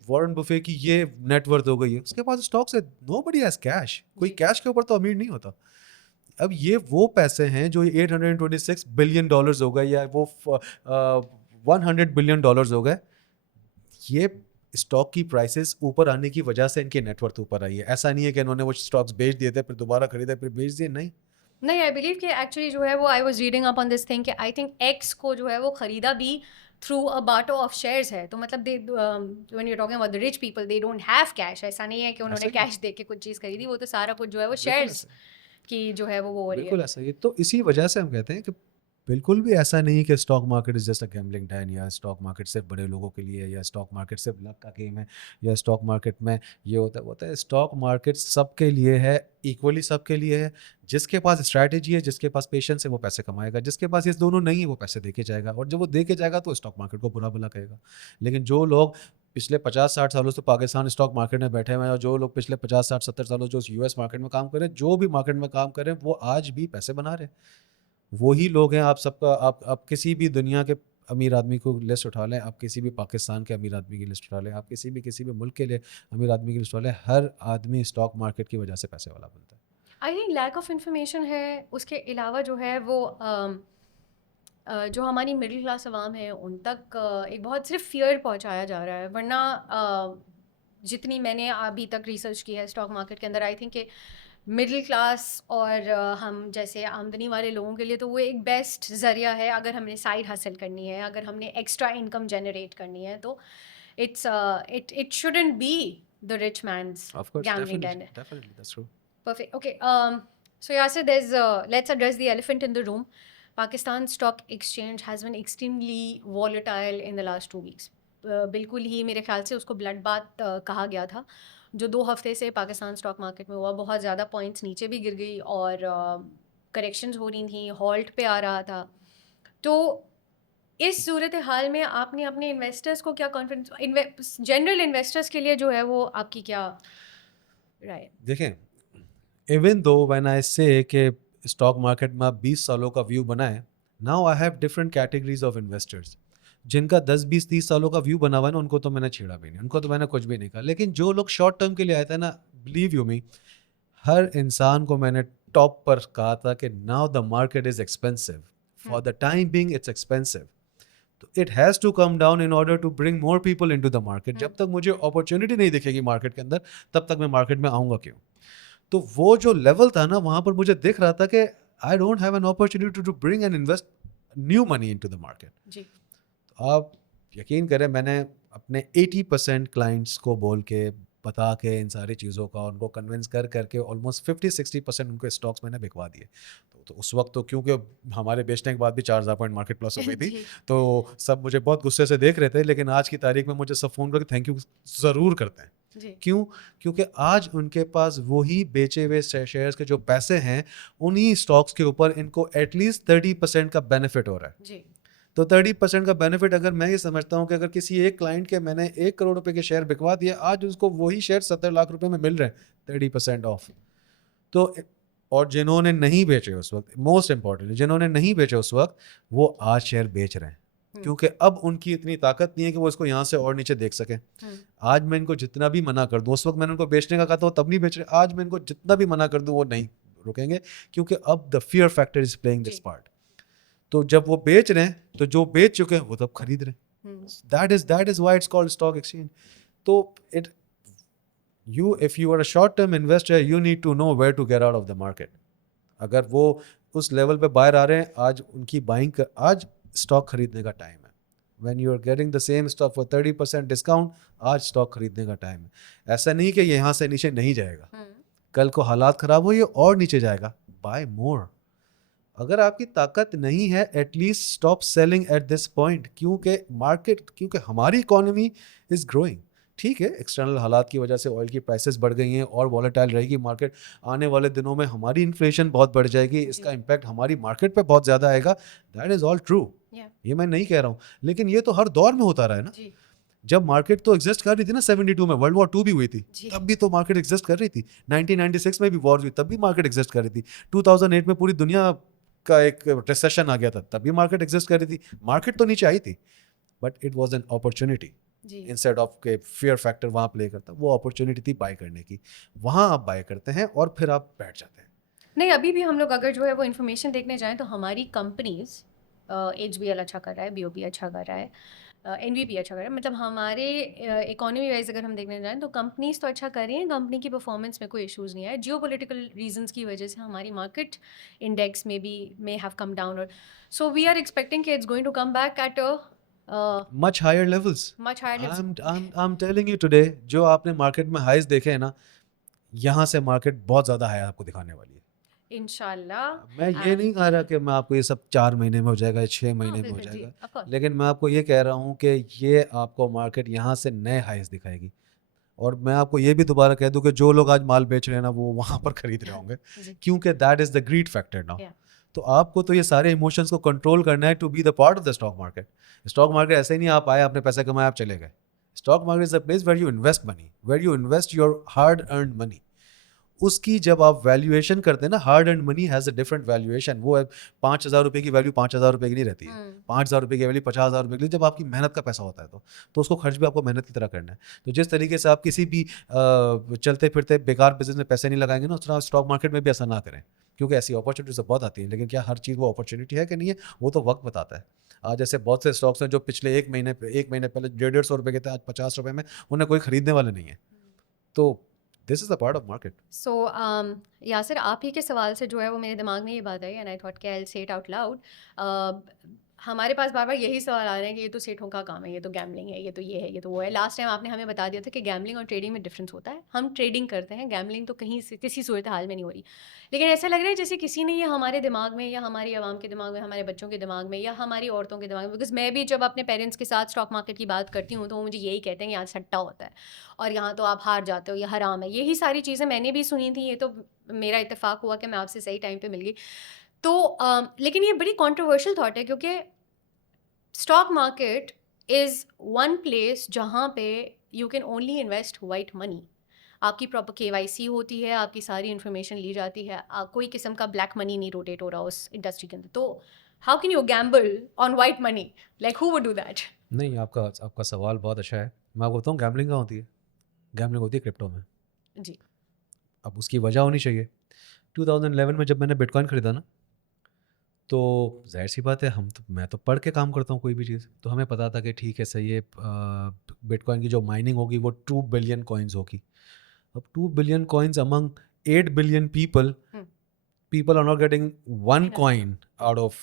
وارن بفے کی یہ نیٹ ورتھ ہو گئی ہے, اس کے پاس اسٹاکس ہے. نو بڈی ہیز کیش. کوئی کیش کے اوپر تو امیر نہیں ہوتا. اب یہ وہ پیسے ہیں جو $826 بلین ہو گئے یا وہ $100 بلین ہو گئے, یہ اسٹاک کی پرائسز اوپر آنے کی وجہ سے ان کی نیٹ ورتھ اوپر آئی ہے. ایسا نہیں ہے کہ انہوں نے وہ اسٹاکس بیچ دیے تھے پھر دوبارہ خریدے پھر بیچ دیے, نہیں. آئی بلیو کہ ایکچولی جو ہے وہ I was reading up on this thing کہ آئی تھنک ایکس کو جو ہے وہ خریدا بھی through a barter of shares ہے. تو مطلب when you talking about the rich people they don't have cash. ایسا نہیں ہے کہ انہوں نے کیش دے کے کچھ چیز خریدی, وہ تو سارا کچھ جو ہے وہ شیئرز کی جو ہے وہ ہو رہی ہے. بالکل ایسا ہی. تو اسی وجہ سے ہم کہتے ہیں کہ بالکل بھی ایسا نہیں کہ stock market is just a gambling den, یا اسٹاک مارکیٹ صرف بڑے لوگوں کے لیے, یا اسٹاک مارکیٹ صرف لک کا گیم ہے, یا اسٹاک مارکیٹ میں یہ ہوتا ہے. اسٹاک مارکیٹ سب کے لیے ہے, ایکولی سب کے لیے ہے. جس کے پاس اسٹریٹجی ہے, جس کے پاس پیشنس ہے, وہ پیسے کمائے گا. جس کے پاس یہ دونوں نہیں ہے وہ پیسے دے کے جائے گا, اور جب وہ دے کے جائے گا تو اسٹاک مارکیٹ کو برا بھلا کہے گا. لیکن جو لوگ پچھلے 50-60 سالوں سے پاکستان اسٹاک مارکیٹ میں بیٹھے ہوئے ہیں, اور جو لوگ پچھلے 50-60-70 سالوں جو US مارکیٹ میں کام کریں, جو بھی مارکیٹ میں کام کریں, وہ آج بھی پیسے بنا رہے ہیں. وہی لوگ ہیں. آپ سب کا آپ کسی بھی دنیا کے امیر آدمی کو لسٹ اٹھا لیں, آپ کسی بھی پاکستان کے امیر آدمی کی لسٹ اٹھا لیں, آپ کسی بھی ملک کے لیے امیر آدمی کی لسٹ اٹھا لیں, ہر آدمی اسٹاک مارکیٹ کی وجہ سے پیسے والا بنتا ہے. I think lack of information ہے. اس کے علاوہ جو ہے وہ جو ہماری مڈل کلاس عوام ہے ان تک ایک بہت صرف فیئر پہنچایا جا رہا ہے. ورنہ جتنی میں نے ابھی تک ریسرچ کی ہے اسٹاک مارکیٹ کے اندر, آئی تھنک کہ مڈل کلاس اور ہم جیسے آمدنی والے لوگوں کے لیے تو وہ ایک بیسٹ ذریعہ ہے. اگر ہم نے سائڈ حاصل کرنی ہے, اگر ہم نے ایکسٹرا انکم جنریٹ کرنی ہے, تو it shouldn't be the rich man's Of course, gambling definitely, den. definitely, that's true. Perfect. Okay. So Yasir, let's address the elephant in the room. Pakistan Stock Exchange has been extremely volatile in the last 2 weeks. بالکل ہی میرے خیال سے اس کو blood بات کہا گیا تھا جو 2 ہفتے سے پاکستان اسٹاک مارکیٹ میں ہوا. بہت زیادہ پوائنٹس نیچے بھی گر گئی اور کریکشنز ہو رہی تھیں, ہالٹ پہ آ رہا تھا. تو اس صورت حال میں آپ نے اپنے انویسٹرس کو کیا کانفیڈنس, جنرل انویسٹرس کے لیے جو ہے وہ آپ کی کیا رائے؟ دیکھیں, ایون دو وین آئی سے کہ اسٹاک مارکیٹ میں آپ 20 سالوں کا ویو بنائیں, now I have different categories of investors. جن کا 10 20 30 سالوں کا ویو بنا ہوا ہے نا, ان کو تو میں نے چھیڑا بھی نہیں, ان کو تو میں نے کچھ بھی نہیں کہا. لیکن جو لوگ شارٹ ٹرم کے لیے آئے تھے نا, بلیو یو می, ہر انسان کو میں نے ٹاپ پر کہا تھا کہ now the market is expensive, for the time being it's expensive, تو it has to come down in order to bring more people into the market. جب تک مجھے اپرچونیٹی نہیں دکھے گی مارکیٹ کے اندر, تب تک میں مارکیٹ میں آؤں گا کیوں؟ تو وہ جو لیول تھا نا, وہاں پر مجھے دکھ رہا تھا کہ I don't have an opportunity to bring and invest new money into the market. جی, آپ یقین کریں, میں نے اپنے 80% کلائنٹس کو بول کے بتا کے ان ساری چیزوں کا ان کو کنونس کر کے آلموسٹ 50-60% ان کے اسٹاکس میں نے بکوا دیے. تو اس وقت تو کیونکہ ہمارے بیچنے کے بعد بھی 4000 پوائنٹ مارکیٹ پلس ہو گئی تھی, تو سب مجھے بہت غصے سے دیکھ رہے تھے. لیکن آج کی تاریخ میں مجھے سب فون کر کے تھینک یو ضرور کرتے ہیں. کیوں؟ کیونکہ آج ان کے پاس وہی بیچے ہوئے شیئرس کے جو پیسے ہیں, انہی اسٹاکس کے اوپر ان کو ایٹ لیسٹ 30% کا بینیفٹ ہو رہا ہے. جی, تو 30% کا بینیفٹ اگر میں یہ سمجھتا ہوں کہ اگر کسی ایک کلائنٹ کے میں نے 1 کروڑ روپے کے شیئر بکوا دیے, آج اس کو وہی شیئر 70 لاکھ روپے میں مل رہے ہیں 30% آف. تو اور جنہوں نے نہیں بیچے اس وقت, موسٹ امپورٹنٹ جنہوں نے نہیں بیچے اس وقت, وہ آج شیئر بیچ رہے ہیں, کیونکہ اب ان کی اتنی طاقت نہیں ہے کہ وہ اس کو یہاں سے اور نیچے دیکھ سکیں. آج میں ان کو جتنا بھی منع کر دوں, اس وقت میں نے ان کو بیچنے کا کہا تھا وہ تب نہیں بیچ رہے, آج میں ان کو جتنا بھی منع کر دوں وہ نہیں رکیں گے, کیونکہ اب the fear factor is playing this part. تو جب وہ بیچ رہے ہیں تو جو بیچ چکے ہیں وہ تب خرید رہے ہیں. That is why it's called stock exchange. تو if you are a short term investor, you need to know where to get out of the market. اگر وہ اس لیول پہ باہر آ رہے ہیں, آج ان کی بائنگ آج اسٹاک خریدنے کا ٹائم ہے. when you are getting the same stock for 30% discount, آج اسٹاک خریدنے کا ٹائم ہے. ایسا نہیں کہ یہاں سے نیچے نہیں جائے گا, کل کو حالات خراب ہو یہ اور نیچے جائے گا. بائی مور. اگر آپ کی طاقت نہیں ہے, at least stop selling at this point. کیونکہ ہماری اکانومی از گروئنگ. ٹھیک ہے, ایکسٹرنل حالات کی وجہ سے آئل کی پرائسز بڑھ گئی ہیں اور والیٹائل رہے گی مارکیٹ. آنے والے دنوں میں ہماری انفلیشن بہت بڑھ جائے گی, اس کا امپیکٹ ہماری مارکیٹ پہ بہت زیادہ آئے گا. دیٹ از آل ٹرو, یہ میں نہیں کہہ رہا ہوں. لیکن یہ تو ہر دور میں ہوتا رہا ہے نا. جب مارکیٹ تو ایگزسٹ کر رہی تھی نا, 72 میں ورلڈ وار 2 بھی ہوئی تھی, تب بھی تو مارکیٹ ایگزسٹ کر رہی تھی. 1996 میں بھی وار ہوئی, تب بھی مارکیٹ ایگزسٹ کر رہی تھی. 2008 میں پوری دنیا کا ایک ریسیشن آ گیا تھا, تب بھی مارکیٹ ایگزسٹ کر رہی تھی. مارکیٹ تو نیچے آئی تھی, but it was an opportunity instead of کہ فیئر فیکٹر وہاں پلے کرتا. وہ اپرچونیٹی تھی بائی کرنے کی, وہاں آپ بائی کرتے ہیں اور پھر آپ بیٹھ جاتے ہیں. نہیں, ابھی بھی ہم لوگ اگر جو ہے وہ انفارمیشن دیکھنے جائیں تو ہماری کمپنیز, ایچ بی ایل اچھا کر رہا ہے, بی او بی اچھا کر رہا ہے, این وی پی اچھا کر رہا ہے. مطلب ہمارے اکانومی وائز اگر ہم دیکھنے جائیں تو کمپنیز تو اچھا کر رہی ہیں, کمپنی کی پرفارمنس میں کوئی ایشوز نہیں ہے. جیو پولیٹیکل ریزنس کی وجہ سے ہماری مارکیٹ انڈیکس میں بھی may have come down, اور سو وی آر ایکسپیکٹنگ کہ it's going to come back at much higher levels. I'm telling you today, جو آپ نے مارکیٹ میں ہائیز دیکھے ہیں نا, یہاں سے مارکیٹ بہت زیادہ ہائی آپ کو دکھانے والی ہے انشاءاللہ. میں یہ نہیں کہہ رہا کہ میں آپ کو یہ سب 4 مہینے میں ہو جائے گا, 6 مہینے میں ہو جائے گا, لیکن میں آپ کو یہ کہہ رہا ہوں کہ یہ آپ کو مارکیٹ یہاں سے نئے ہائیز دکھائے گی. اور میں آپ کو یہ بھی دوبارہ کہہ دوں کہ جو لوگ آج مال بیچ رہے ہیں نا, وہ وہاں پر خرید رہے ہوں گے, کیونکہ that is the greed factor now. تو آپ کو تو یہ سارے ایموشنس کو کنٹرول کرنا ہے to be the part of the stock market. Stock market ایسے ہی نہیں آپ آئے, آپ نے پیسے کمایا, آپ چلے گئے. Stock market is a place where you invest money, where you invest your hard earned money. اس کی جب آپ ویلیویشن کرتے ہیں نا, hard earned money has a different valuation. وہ 5,000 روپے کی ویلیو 5,000 روپے کی نہیں رہتی ہے, 5,000 روپے کی ویلیو 50,000 روپے کی. جب آپ کی محنت کا پیسہ ہوتا ہے تو اس کو خرچ بھی آپ کو محنت کی طرح کرنا ہے. تو جس طریقے سے آپ کسی بھی چلتے پھرتے بیکار بزنس میں پیسے نہیں لگائیں گے نا, اس طرح اسٹاک مارکیٹ میں بھی ایسا نہ کریں, کیونکہ ایسی اپرچونیٹیز تو بہت آتی ہیں. لیکن کیا ہر چیز وہ اپرچونیٹی ہے کہ نہیں ہے, وہ تو وقت بتاتا ہے. آج ایسے بہت سے اسٹاکس ہیں جو پچھلے ایک مہینے پہلے 150 روپے کے تھے, آج 50 روپے میں, انہیں کوئی خریدنے والے نہیں ہیں. تو this is a part of market. سو یاسر, آپ ہی کے سوال سے جو ہے وہ میرے دماغ میں یہ بات آئی, اینڈ آئی تھاٹ کہ آئی ول سے اٹ آؤٹ لاؤڈ. ہمارے پاس بار بار یہی سوال آ رہے ہیں کہ یہ تو سیٹھوں کا کام ہے, یہ تو گیملنگ ہے, یہ تو یہ ہے, یہ تو وہ ہے. لاسٹ ٹائم آپ نے ہمیں بتا دیا تھا کہ گیملنگ اور ٹریڈنگ میں ڈفرینس ہوتا ہے. ہم ٹریڈنگ کرتے ہیں, گیملنگ تو کہیں سے کسی صورت حال میں نہیں ہو رہی. لیکن ایسا لگ رہا ہے جیسے کسی نے یہ ہمارے دماغ میں یا ہماری عوام کے دماغ میں, ہمارے بچوں کے دماغ میں یا ہماری عورتوں کے دماغ میں, بیکاز میں بھی جب اپنے پیرنٹس کے ساتھ اسٹاک مارکیٹ کی بات کرتی ہوں تو وہ مجھے یہی کہتے ہیں کہ یہاں سٹا ہوتا ہے اور یہاں تو آپ ہار جاتے ہو, یہ حرام ہے. یہی ساری چیزیں میں نے بھی سنی تھیں. یہ تو میرا اتفاق ہوا کہ میں آپ سے صحیح ٹائم پہ مل گئی. تو لیکن یہ بڑی کانٹروورشل تھاٹ ہے, کیونکہ stock market is one place جہاں پہ you can only invest white money. آپ کی پراپر KYC ہوتی ہے, آپ کی ساری انفارمیشن لی جاتی ہے, کوئی قسم کا بلیک منی نہیں روٹیٹ ہو رہا اس انڈسٹری کے اندر. تو how can you gamble on white money, like who would do that? نہیں, آپ کا سوال بہت اچھا ہے. میں آپ کو بتاؤں گیملنگ کہاں ہوتی ہے. گیملنگ ہوتی ہے کرپٹو میں. جی. اب اس کی وجہ ہونی چاہیے. 2011 میں جب میں نے بٹ کوائن خریدا نا, تو ظاہر سی بات ہے میں تو پڑھ کے کام کرتا ہوں کوئی بھی چیز, تو ہمیں پتا تھا کہ ٹھیک ہے صحیح ہے, بٹ کوائن کی جو مائننگ ہوگی وہ 2 بلین کوائنز ہوگی. اب 2 billion coins among 8 billion people are not getting 1 coin out of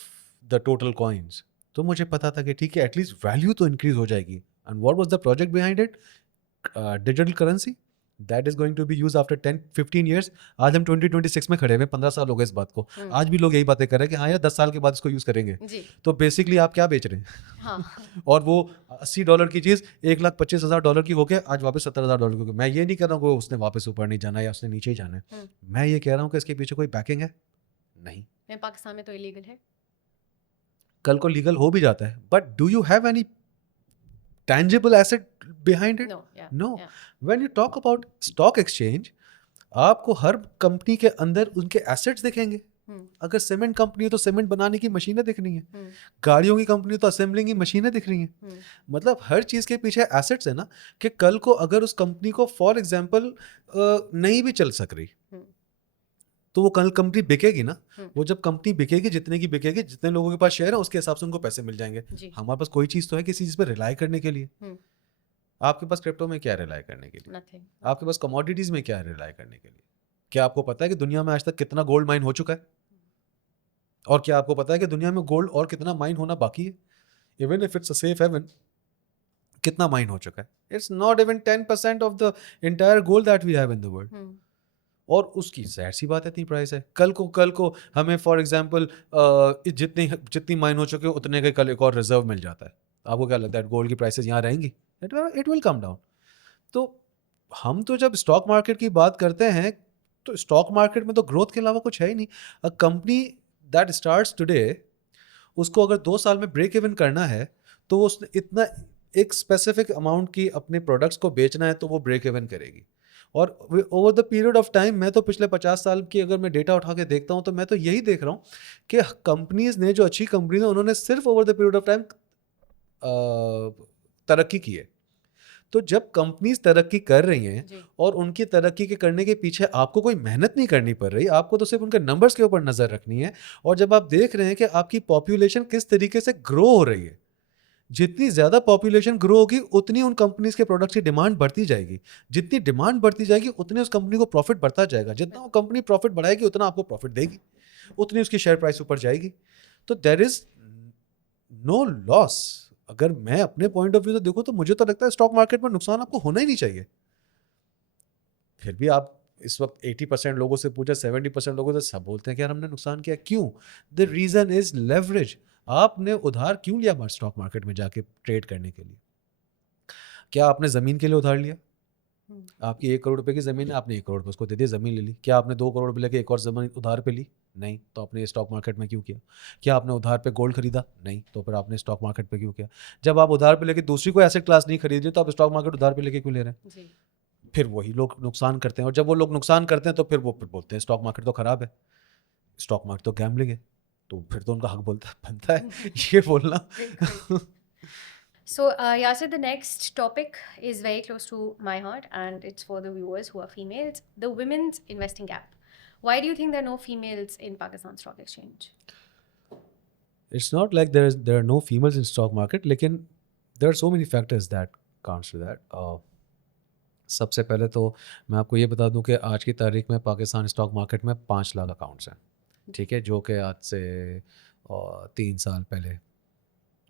the total coins. تو مجھے پتا تھا کہ ٹھیک ہے ایٹ لیسٹ ویلیو تو انکریز ہو جائے گی. And what was the project behind it? Digital currency that is going to be use after 10-15 years. آج ہم 2026 میں کھڑے ہوئے, 15 سال ہو گئے اس بات کو. آج بھی لوگ یہی باتیں کر رہے ہیں کہ ہاں یار 10 سال کے بعد اس کو یوز کریں گے. تو بیسکلی آپ کیا بیچ رہے ہیں؟ اور وہ $80 کی چیز $1,25,000 کی ہو کے آج واپس $70,000 کی ہو گئی. میں یہ نہیں کہہ رہا ہوں کہ اس نے واپس اوپر نہیں جانا یا اس نے نیچے ہی جانا ہے. میں یہ کہہ رہا ہوں کہ اس کے پیچھے کوئی بیکنگ ہے نہیں. پاکستان میں تو ایلیگل ہے, کل کو لیگل ہو بھی جاتا ہے, but do you have any tangible asset behind it? No. When you talk about stock exchange, آپ کو ہر کمپنی کے اندر ان کے ایسٹس دکھیں گے. اگر سیمنٹ کمپنی ہے تو سیمنٹ بنانے کی مشینیں دکھ رہی ہیں, گاڑیوں کی کمپنی تو اسمبلنگ کی مشینیں دکھ رہی ہیں. مطلب ہر چیز کے پیچھے ایسٹس ہیں نا, کہ کل کو اگر اس کمپنی کو فار ایگزامپل نہیں بھی چل سک رہی تو وہ کل کمپنی بکے گی نا. وہ جب کمپنی بکے گی, جتنے کی بکے گی, جتنے لوگوں کے پاس شیئر ہے اس کے حساب سے ان کو پیسے مل جائیں گے. ہمارے پاس کوئی چیز تو ہے کسی چیز پہ ریلائی کرنے کے لیے. آپ کے پاس کرپٹو میں کیا ریلائی کرنے کے لیے؟ آپ کے پاس کموڈیٹیز میں کیا ریلائی کرنے کے لیے؟ کیا آپ کو پتا ہے کہ دنیا میں آج تک کتنا گولڈ مائن ہو چکا ہے؟ اور کیا آپ کو پتا ہے کہ دنیا میں گولڈ اور کتنا مائن ہونا باقی ہے؟ Even if it's a safe haven, کتنا مائن ہو چکا ہے؟ It's not even 10% of the entire gold that we have in the world. اور اس کی ظاہر سی بات اتنی پرائز ہے. کل کو ہمیں فار ایگزامپل جتنی مائن ہو چکے اتنے کے کل ایک اور ریزرو مل جاتا ہے. آپ کو کیا لگتا ہے گولڈ کی پرائسز یہاں رہیں گی؟ It will come down. تو ہم تو جب اسٹاک مارکیٹ کی بات کرتے ہیں تو اسٹاک مارکیٹ میں تو گروتھ کے علاوہ کچھ ہے ہی نہیں. A company that starts today, اس کو اگر 2 سال میں بریک ایون کرنا ہے تو اس نے اتنا ایک اسپیسیفک اماؤنٹ کی اپنے پروڈکٹس کو بیچنا ہے تو وہ بریک ایون کرے گی. اور over the period of time, میں تو پچھلے 50 سال کی اگر میں ڈیٹا اٹھا کے دیکھتا ہوں تو میں تو یہی دیکھ رہا ہوں کہ کمپنیز نے جو اچھی کمپنیز ہیں انہوں نے صرف over the period of time ترقی کی ہے. تو جب کمپنیز ترقی کر رہی ہیں اور ان کی ترقی کے کرنے کے پیچھے آپ کو کوئی محنت نہیں کرنی پڑ رہی, آپ کو تو صرف ان کے نمبرز کے اوپر نظر رکھنی ہے. اور جب آپ دیکھ رہے ہیں کہ آپ کی پاپولیشن کس طریقے سے گرو ہو رہی ہے, جتنی زیادہ پاپولیشن گرو ہوگی اتنی ان کمپنیز کے پروڈکٹس کی ڈیمانڈ بڑھتی جائے گی. جتنی ڈیمانڈ بڑھتی جائے گی اتنی اس کمپنی کو پروفٹ بڑھتا جائے گا. جتنا وہ کمپنی پروفٹ بڑھائے گی اتنا آپ کو پروفٹ دے گی, اتنی اس کی شیئر پرائس اوپر جائے گی. تو دیر از نو لاس. اگر میں اپنے پوائنٹ آف ویو سے دیکھوں تو مجھے تو لگتا ہے اسٹاک مارکیٹ میں نقصان آپ کو ہونا ہی نہیں چاہیے. پھر بھی آپ اس وقت 80% لوگوں سے پوچھا, 70% لوگوں سے سب بولتے ہیں کہ یار ہم نے نقصان کیا. کیوں؟ The reason is leverage. آپ نے ادھار کیوں لیا اسٹاک مارکیٹ میں جا کے ٹریڈ کرنے کے لیے؟ کیا آپ نے زمین کے لیے ادھار لیا؟ آپ کی 1 کروڑ روپے کی زمین ہے, آپ نے 1 کروڑ روپے اس کو دے دیا, زمین لے لی. کیا آپ نے 2 کروڑ روپے لے کے ایک اور زمین ادھار پہ لی؟ نہیں. تو آپ نے اسٹاک مارکیٹ میں کیوں کیا؟ کیا آپ نے ادھار پہ گولڈ خریدا؟ نہیں. تو پھر آپ نے اسٹاک مارکیٹ پہ کیوں کیا؟ جب آپ ادھار پہ لے کے دوسری کوئی ایسٹ کلاس نہیں خرید رہے تو آپ اسٹاک مارکیٹ ادھار پہ لے کے کیوں لے رہے ہیں؟ پھر وہی لوگ نقصان کرتے ہیں. اور جب وہ لوگ نقصان کرتے ہیں تو پھر وہ بولتے ہیں اسٹاک مارکیٹ تو خراب ہے, اسٹاک مارکیٹ تو گیمبلنگ ہے. تو پھر تو ان کا حق بنتا ہے یہ بولنا. So, Yasir, the next topic is very close to my heart and it's for the viewers who are females. The women's investing gap. Why do you think there are no females in Pakistan Stock Exchange? It's not like there are no females in stock market, lekin there are so many factors that counts to that. سب سے پہلے تو میں آپ کو یہ بتا دوں کہ آج کی تاریخ میں پاکستان اسٹاک مارکیٹ میں 5 لاکھ اکاؤنٹس ہیں, ٹھیک ہے, جو کہ آج سے 3 سال پہلے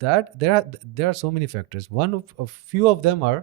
That there are so many factors. One of a few of them are,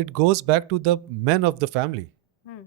it goes back to the men of the family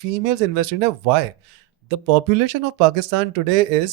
Females invested in why? The population of Pakistan today is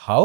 How?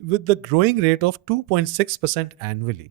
with the growing rate of 2.6% annually.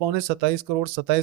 27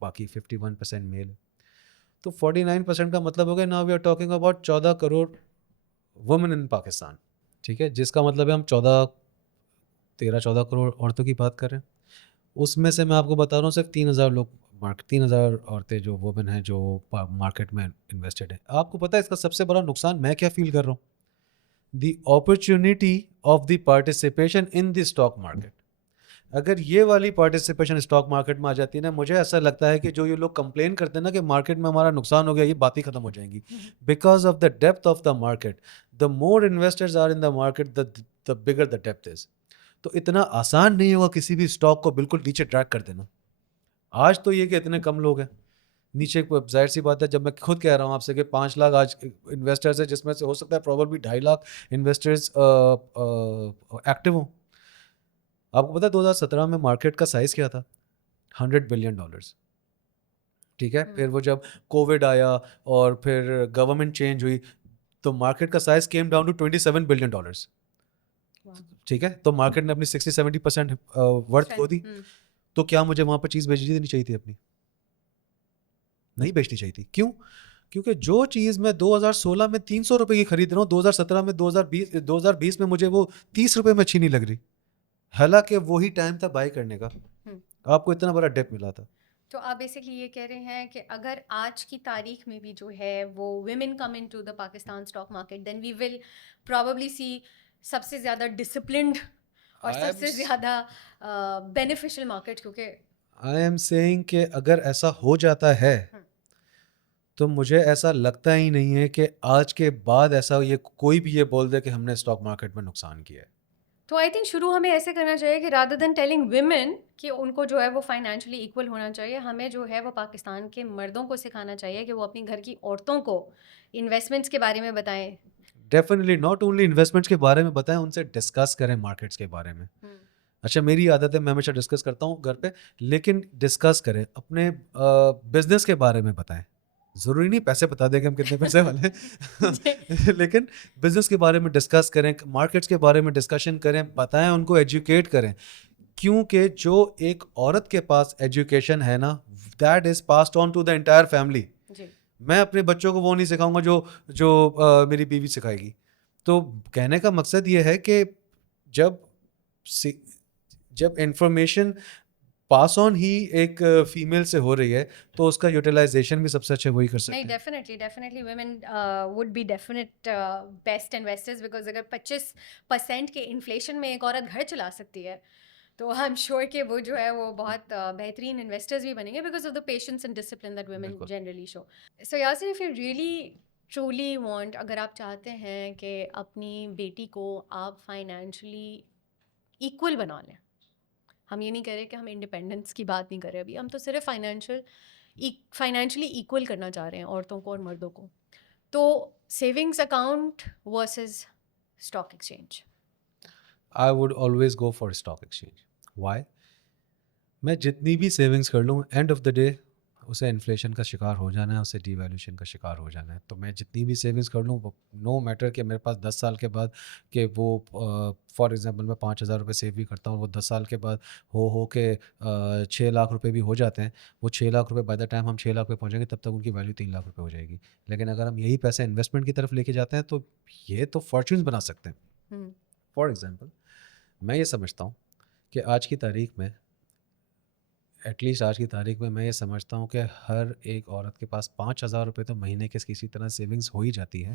باقی 51% میل ہے. تو 49% کا مطلب ہو گیا نا we are talking about 14 crore women in Pakistan. ٹھیک ہے, جس کا مطلب ہے ہم 13-14 کروڑ عورتوں کی بات کر رہے ہیں. اس میں سے میں آپ کو بتا رہا ہوں صرف 3,000 لوگ 3,000 عورتیں جو وومن ہیں جو مارکیٹ میں انویسٹڈ ہیں. آپ کو پتہ ہے اس کا سب سے بڑا نقصان میں کیا فیل کر رہا ہوں؟ The opportunity of the participation in the stock market. اگر یہ والی پارٹیسپیشن اسٹاک مارکیٹ میں آ جاتی ہے نا, مجھے ایسا لگتا ہے کہ جو یہ لوگ کمپلین کرتے ہیں نا کہ مارکیٹ میں ہمارا نقصان ہو گیا, یہ باتیں ختم ہو جائیں گی. Because of the depth of the market, the more investors are in the market the bigger the depth is. تو اتنا آسان نہیں ہوگا کسی بھی اسٹاک کو بالکل نیچے ٹریک کر دینا. آج تو یہ کہ اتنے کم لوگ ہیں نیچے, ظاہر سی بات ہے جب میں خود کہہ رہا ہوں آپ سے کہ 5 لاکھ آج انویسٹرز ہیں, جس میں سے ہو سکتا ہے پروبیبلی 2.5 لاکھ انویسٹرز ایکٹیو ہوں. آپ کو پتہ ہے 2017 میں مارکیٹ کا سائز کیا تھا؟ $100 بلین. ٹھیک ہے, پھر وہ جب کووڈ آیا اور پھر گورنمنٹ چینج ہوئی تو مارکیٹ کا size came down to $27 billion. ٹھیک ہے, تو مارکیٹ نے اپنی 60-70% ورتھ کھو دی. تو کیا مجھے وہاں پر چیز بیچ دینی چاہیے تھی؟ اپنی نہیں بیچنی چاہیے تھی. کیوں؟ کیونکہ جو چیز میں 2016 میں 300 روپے کی خرید رہا ہوں, 2017 میں 2020 میں مجھے وہ 30 روپے میں اچھی نہیں لگ رہی, حالانکہ وہی ٹائم تھا بائی کرنے کا. آپ کو اتنا بڑا ڈیپ ملا تھا. تو آپ بیسکلی یہ کہہ رہے ہیں کہ اگر آج کی تاریخ میں بھی جو ہے وہ women come into the Pakistan stock market, then we will probably see سب سے زیادہ ڈسپلنڈ اور سب سے زیادہ بینیفیشل مارکیٹ. کیونکہ آئی ایم سیئنگ کہ اگر ایسا ہو جاتا ہے تو مجھے ایسا لگتا ہی نہیں ہے کہ آج کے بعد ایسا یہ کوئی بھی یہ بول دے کہ ہم نے اسٹاک مارکیٹ میں نقصان کیا ہے. تو آئی تھنک شروع ہمیں ایسے کرنا چاہیے کہ رادر دین ٹیلنگ ویمن کہ ان کو جو ہے وہ فائنینشلی ایکول ہونا چاہیے, ہمیں جو ہے وہ پاکستان کے مردوں کو سکھانا چاہیے کہ وہ اپنی گھر کی عورتوں کو انویسٹمنٹس کے بارے میں بتائیں. ڈیفینیٹلی ناٹ اونلی انویسٹمنٹس کے بارے میں بتائیں, ان سے ڈسکس کریں مارکیٹس کے بارے میں. اچھا, میری عادت ہے میں ہمیشہ ڈسکس کرتا ہوں گھر پہ, لیکن ڈسکس کریں اپنے بزنس کے بارے میں بتائیں. ضروری نہیں پیسے بتا دیں کہ ہم کتنے پیسے والے ہیں, لیکن بزنس کے بارے میں ڈسکس کریں, مارکیٹس کے بارے میں ڈسکشن کریں, بتائیں ان کو, ایجوکیٹ کریں. کیونکہ جو ایک عورت کے پاس ایجوکیشن ہے نا, that is passed on to the entire family. میں اپنے بچوں کو وہ نہیں سکھاؤں گا جو میری بیوی سکھائے گی. تو کہنے کا مقصد یہ ہے کہ جب انفارمیشن پاس آن ہی ایک فیمیل سے ہو رہی ہے تو اس کا یوٹیلائزیشن بھی سب سے اچھا وہی کر سکتے ہیں. نہیں, definitely women would be definite best investors, because اگر 25% کے انفلیشن میں ایک عورت گھر چلا سکتی ہے تو آئی ایم شیور کہ وہ جو ہے وہ بہت بہترین انویسٹرز بھی بنیں گے, because of the patience and discipline that women generally show. So Yasir, if you really truly want, اگر آپ چاہتے ہیں کہ اپنی بیٹی کو آپ فائنینشلی ایکول بنا لیں, ہم یہ نہیں کہہ رہے کہ ہم انڈیپینڈنس کی بات نہیں کر رہے ابھی, ہم تو صرف فائنینشلی ایکول کرنا چاہ رہے ہیں عورتوں کو اور مردوں کو, تو savings account versus stock exchange. I would always go for stock exchange. Why? میں جتنی بھی سیونگس کر لوں, اینڈ آف دا ڈے اسے انفلیشن کا شکار ہو جانا ہے, اسے ڈی ویلیوشن کا شکار ہو جانا ہے. تو میں جتنی بھی سیونگس کر لوں, نو میٹر کہ میرے پاس 10 سال کے بعد کہ وہ فار ایگزامپل میں 5,000 روپے سیو بھی کرتا ہوں, وہ 10 سال کے بعد ہو کے 6 لاکھ روپے بھی ہو جاتے ہیں. وہ 6 لاکھ روپے بائی دا ٹائم ہم 6 لاکھ پہ پہنچیں گے تب تک ان کی ویلیو 3 لاکھ روپے ہو جائے گی. لیکن اگر ہم یہی پیسے انویسٹمنٹ کی طرف لے کے جاتے ہیں تو یہ تو فارچونز بنا سکتے ہیں. فار ایگزامپل میں یہ سمجھتا ہوں کہ آج کی تاریخ میں, ایٹ لیسٹ آج کی تاریخ میں یہ سمجھتا ہوں کہ ہر ایک عورت کے پاس 5,000 روپے تو مہینے کے کسی طرح سیونگس ہو ہی جاتی ہے,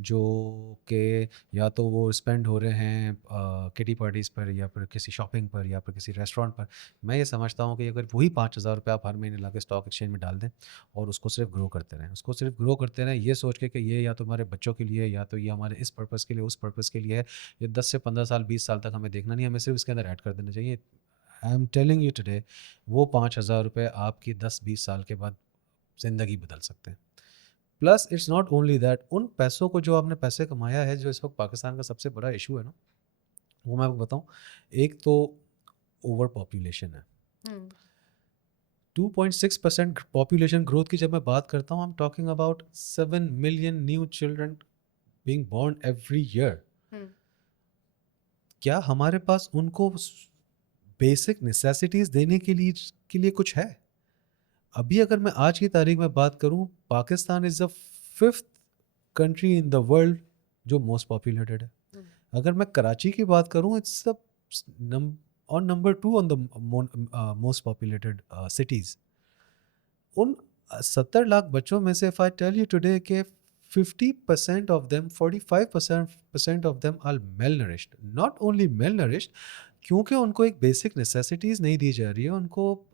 جو کہ یا تو وہ اسپینڈ ہو رہے ہیں کٹی پارٹیز پر, یا پھر کسی شاپنگ پر, یا پھر کسی ریسٹورینٹ پر. میں یہ سمجھتا ہوں کہ اگر وہی 5,000 روپے آپ ہر مہینے لا کے اسٹاک ایکسچینج میں ڈال دیں اور اس کو صرف گرو کرتے رہیں, یہ سوچ کے کہ یہ یا تو ہمارے بچوں کے لیے, یا تو یہ ہمارے اس پرپز کے لیے, اس پرپز کے لیے ہے, یہ 10 سے 15 سال 20 سال تک ہمیں دیکھنا نہیں, ہمیں صرف اس کے اندر ایڈ کر دینا چاہیے. آئی ایم ٹیلنگ یو ٹوڈے, وہ 5,000 روپے آپ کی 10-20 سال کے بعد زندگی بدل سکتے ہیں. Plus it's not only that, ان پیسوں کو جو آپ نے پیسے کمایا ہے, جو اس وقت پاکستان کا سب سے بڑا ایشو ہے نا, وہ میں آپ کو بتاؤں, ایک تو اوور پاپولیشن ہے. 2.6% پاپولیشن گروتھ کی جب میں بات کرتا ہوں, I am talking about 7 million new children being born every year. کیا ہمارے پاس ان کو بیسک نیسیسٹیز دینے کے لیے کچھ ہے؟ ابھی اگر میں آج کی تاریخ میں بات کروں, Pakistan is the 5th country in the world جو موسٹ پاپولیٹڈ ہے. اگر میں کراچی کی بات کروں, it's on number 2 on the most populated cities. ان 70 لاکھ بچوں میں سے if I tell you today کہ 50% of them, 45% of them are malnourished. Not only malnourished, کیونکہ ان کو ایک بیسک نیسیسٹیز نہیں دی جا رہی ہے, ان کو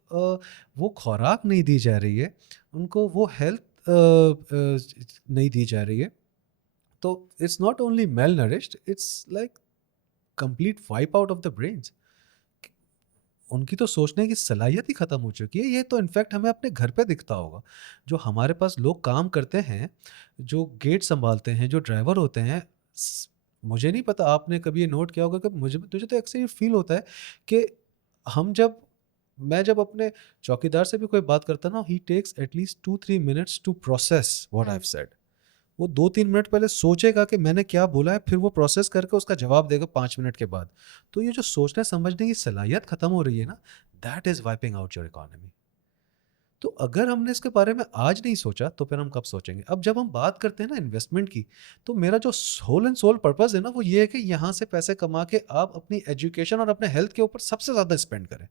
وہ خوراک نہیں دی جا رہی ہے, ان کو وہ ہیلتھ نہیں دی جا رہی ہے. تو it's not only malnourished, it's like complete wipe out of the brains. ان کی تو سوچنے کی صلاحیت ہی ختم ہو چکی ہے. یہ تو انفیکٹ ہمیں اپنے گھر پہ دکھتا ہوگا. جو ہمارے پاس لوگ کام کرتے ہیں, جو گیٹ سنبھالتے ہیں, جو ڈرائیور ہوتے ہیں, مجھے نہیں پتا آپ نے کبھی یہ نوٹ کیا ہوگا کہ مجھے تو اکثر یہ فیل ہوتا ہے کہ میں جب اپنے چوکیدار سے بھی کوئی بات کرتا نا, he takes at least 2-3 minutes to process what I have said. وہ 2-3 منٹ پہلے سوچے گا کہ میں نے کیا بولا ہے, پھر وہ پروسیس کر کے اس کا جواب دے گا 5 منٹ کے بعد. تو یہ جو سوچنے سمجھنے کی صلاحیت ختم ہو رہی ہے نا, that is wiping out your economy. تو اگر ہم نے اس کے بارے میں آج نہیں سوچا تو پھر ہم کب سوچیں گے؟ اب جب ہم بات کرتے ہیں نا انویسٹمنٹ کی, تو میرا جو ہول اینڈ سول پرپز ہے نا, وہ یہ ہے کہ یہاں سے پیسے کما کے آپ اپنی ایجوکیشن اور اپنے ہیلتھ کے اوپر سب سے زیادہ اسپینڈ کریں.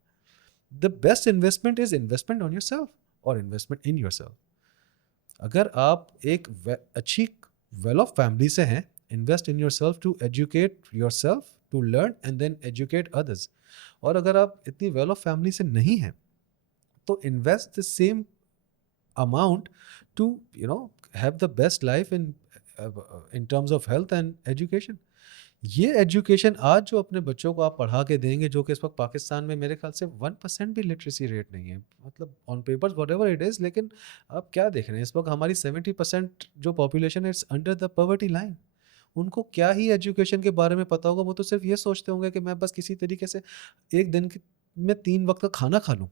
The best investment is investment on yourself اور انویسٹمنٹ ان یور سیلف. اگر آپ ایک اچھی ویل آف فیملی سے ہیں, invest in yourself to educate yourself, to learn and then educate others. اور اگر آپ اتنی ویل آف فیملی سے نہیں ہیں, تو invest the same amount to have the best life in terms of health and education. یہ education آج جو اپنے بچوں کو آپ پڑھا کے دیں گے, جو کہ اس وقت پاکستان میں میرے خیال سے 1% بھی لٹریسی ریٹ نہیں ہے, مطلب on papers whatever it is, لیکن آپ کیا دیکھ رہے ہیں اس وقت ہماری 70% جو پاپولیشن ہے it's under the poverty line. ان کو کیا ہی ایجوکیشن کے بارے میں پتہ ہوگا؟ وہ تو صرف یہ سوچتے ہوں گے کہ میں بس کسی طریقے سے ایک دن میں 3 وقت کا کھانا کھا لوں.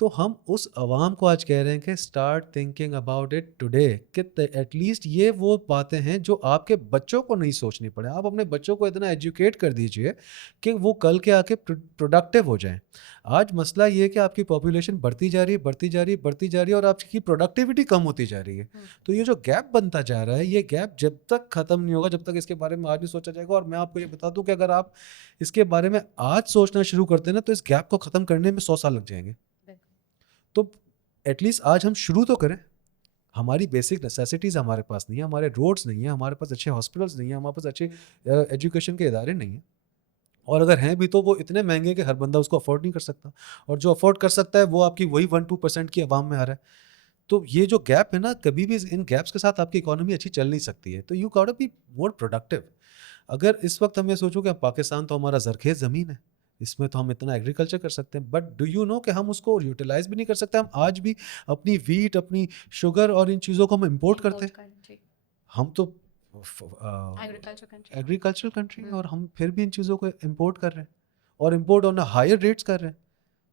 تو ہم اس عوام کو آج کہہ رہے ہیں کہ start thinking about it today, کہ ایٹ لیسٹ یہ وہ باتیں ہیں جو آپ کے بچوں کو نہیں سوچنی پڑے. آپ اپنے بچوں کو اتنا ایجوکیٹ کر دیجئے کہ وہ کل کے آ کے پروڈکٹیو ہو جائیں. آج مسئلہ یہ ہے کہ آپ کی پاپولیشن بڑھتی جا رہی ہے اور آپ کی پروڈکٹیوٹی کم ہوتی جا رہی ہے. تو یہ جو گیپ بنتا جا رہا ہے, یہ گیپ جب تک ختم نہیں ہوگا, جب تک اس کے بارے میں آج نہیں سوچا جائے گا. اور میں آپ کو یہ بتا دوں کہ اگر آپ اس کے بارے میں آج سوچنا شروع کرتے ہیں نا, تو اس گیپ کو ختم کرنے میں 100 سال لگ جائیں گے. تو ایٹ لیسٹ آج ہم شروع تو کریں. ہماری بیسک نیسیسٹیز ہمارے پاس نہیں ہیں, ہمارے روڈز نہیں ہیں, ہمارے پاس اچھے ہاسپٹلس نہیں ہیں, ہمارے پاس اچھے ایجوکیشن کے ادارے نہیں ہیں, اور اگر ہیں بھی تو وہ اتنے مہنگے ہیں کہ ہر بندہ اس کو افورڈ نہیں کر سکتا, اور جو افورڈ کر سکتا ہے وہ آپ کی وہی 1-2% کی عوام میں آ رہا ہے. تو یہ جو گیپ ہے نا, کبھی بھی ان گیپس کے ساتھ آپ کی اکانومی اچھی چل نہیں سکتی ہے. تو you got to be more productive. اگر اس وقت ہم یہ سوچوں کہ پاکستان تو ہمارا زرخیز زمین ہے, اس میں تو ہم اتنا ایگریکلچر کر سکتے ہیں, بٹ ڈو یو نو کہ ہم اس کو یوٹیلائز بھی نہیں کر سکتے. ہم آج بھی اپنی ویٹ, اپنی شوگر اور ان چیزوں کو ہم امپورٹ کرتے ہیں. ہم تو ایگریکلچرل کنٹری ہیں, اور ہم پھر بھی ان چیزوں کو امپورٹ کر رہے ہیں, اور امپورٹ آن ہائر ریٹس کر رہے ہیں.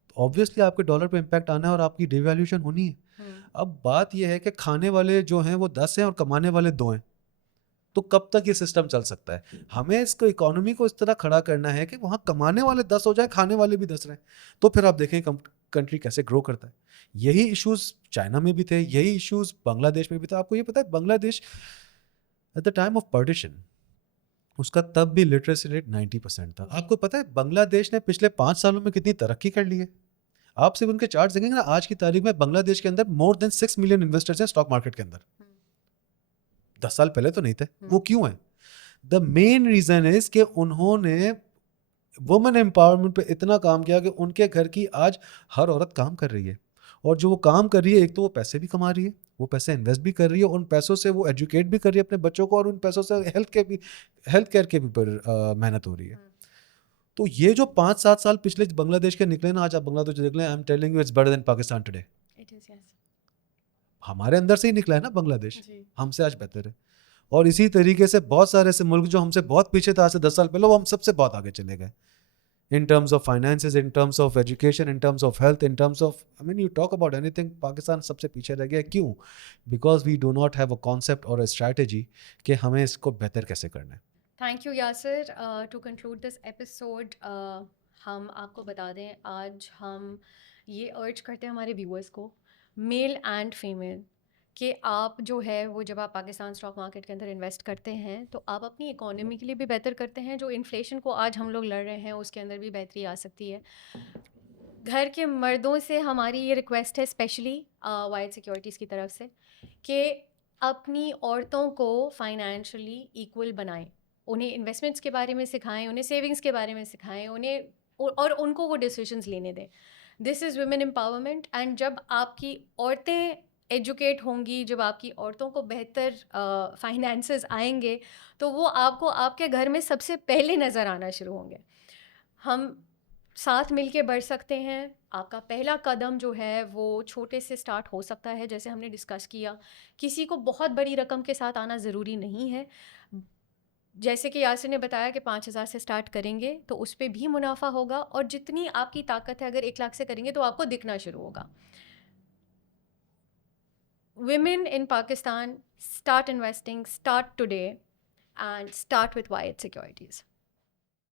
تو آبویسلی آپ کے ڈالر پہ امپیکٹ آنا ہے اور آپ کی ڈی ویلیوشن ہونی ہے. اب بات یہ ہے کہ کھانے والے جو ہیں وہ 10 ہیں اور کمانے والے 2 ہیں. تو کب تک یہ سسٹم چل سکتا ہے؟ ہمیں اس کو اکانومی کو اس طرح کھڑا کرنا ہے کہ وہاں کمانے والے 10 ہو جائیں, کھانے والے بھی 10 رہیں. تو پھر آپ دیکھیں کنٹری کیسے گرو کرتا ہے. یہی ایشوز چائنا میں بھی تھے, یہی ایشوز بنگلہ دیش میں بھی تھے. آپ کو یہ پتا ہے Bangladesh at the time of partition, اس کا تب بھی لٹریسی ریٹ 90% تھا. آپ کو پتا ہے بنگلہ دیش نے پچھلے 5 سالوں میں کتنی ترقی کر لی ہے؟ آپ صرف ان کے چارٹ دیکھیں گے نا, آج کی تاریخ میں بنگلہ دیش کے اندر مور دین 6 ملین انویسٹرز ہیں اسٹاک مارکیٹ کے اندر. 10 سال پہلے تو نہیں تھے. وہ کیوں ہیں؟ دا مین ریزن از کہ انہوں نے وومن امپاورمنٹ پہ اتنا کام کیا کہ ان کے گھر کی آج ہر عورت کام کر رہی ہے, اور جو وہ کام کر رہی ہے, ایک تو وہ پیسے بھی کما رہی ہے, وہ پیسے انویسٹ بھی کر رہی ہے, ان پیسوں سے وہ ایجوکیٹ بھی کر رہی ہے اپنے بچوں کو, اور ان پیسوں سے ہیلتھ کیئر کے بھی پر محنت ہو رہی ہے. تو یہ جو 5-7 سال پچھلے بنگلہ دیش کے نکلے نا, آج آپ بنگلہ دیش دیکھ لیں, I am telling you it's better than Pakistan today. ہمارے اندر سے ہی نکلا ہے نا بنگلہ دیش, ہم سے آج بہتر ہے. اور اسی طریقے سے بہت سارے ایسے ملک جو ہم سے بہت پیچھے تھا آج سے 10 سال پہلے, وہ ہم سب سے بہت آگے چلے گئے in terms of finances, in terms of education, in terms of health, in terms of, I mean, you talk about anything, Pakistan سب سے پیچھے رہ گیا. کیوں؟ Because we do not have a concept or a strategy کہ ہمیں اس کو بہتر کیسے کرنا ہے. Thank you, Yasir. To conclude this episode, ہم آپ کو بتا دیں آج ہم یہ ارج کرتے ہیں ہمارے ویورز کو، میل اینڈ فیمیل، کہ آپ جو ہے وہ جب آپ پاکستان اسٹاک مارکیٹ کے اندر انویسٹ کرتے ہیں تو آپ اپنی اکانومی کے لیے بھی بہتر کرتے ہیں. جو انفلیشن کو آج ہم لوگ لڑ رہے ہیں اس کے اندر بھی بہتری آ سکتی ہے. گھر کے مردوں سے ہماری یہ ریکویسٹ ہے اسپیشلی وائٹ سیکیورٹیز کی طرف سے کہ اپنی عورتوں کو فائنینشلی ایکول بنائیں، انہیں انویسٹمنٹس کے بارے میں سکھائیں، انہیں سیونگس کے بارے میں سکھائیں، انہیں اور ان کو وہ ڈیسیجنز لینے دیں. دس از ویمن امپاورمنٹ. اینڈ جب آپ کی عورتیں ایجوکیٹ ہوں گی، جب آپ کی عورتوں کو بہتر فائنینسز آئیں گے تو وہ آپ کو آپ کے گھر میں سب سے پہلے نظر آنا شروع ہوں گے. ہم ساتھ مل کے بڑھ سکتے ہیں. آپ کا پہلا قدم جو ہے وہ چھوٹے سے سٹارٹ ہو سکتا ہے، جیسے ہم نے ڈسکس کیا. کسی کو بہت بڑی رقم کے ساتھ آنا ضروری نہیں ہے. جیسے کہ یاسر نے بتایا کہ 5,000 سے سٹارٹ کریں گے تو اس پہ بھی منافع ہوگا، اور جتنی آپ کی طاقت ہے اگر 1 لاکھ سے کریں گے تو آپ کو دکھنا شروع ہوگا. Women in Pakistan, start investing, start today, and start with Wyatt Securities.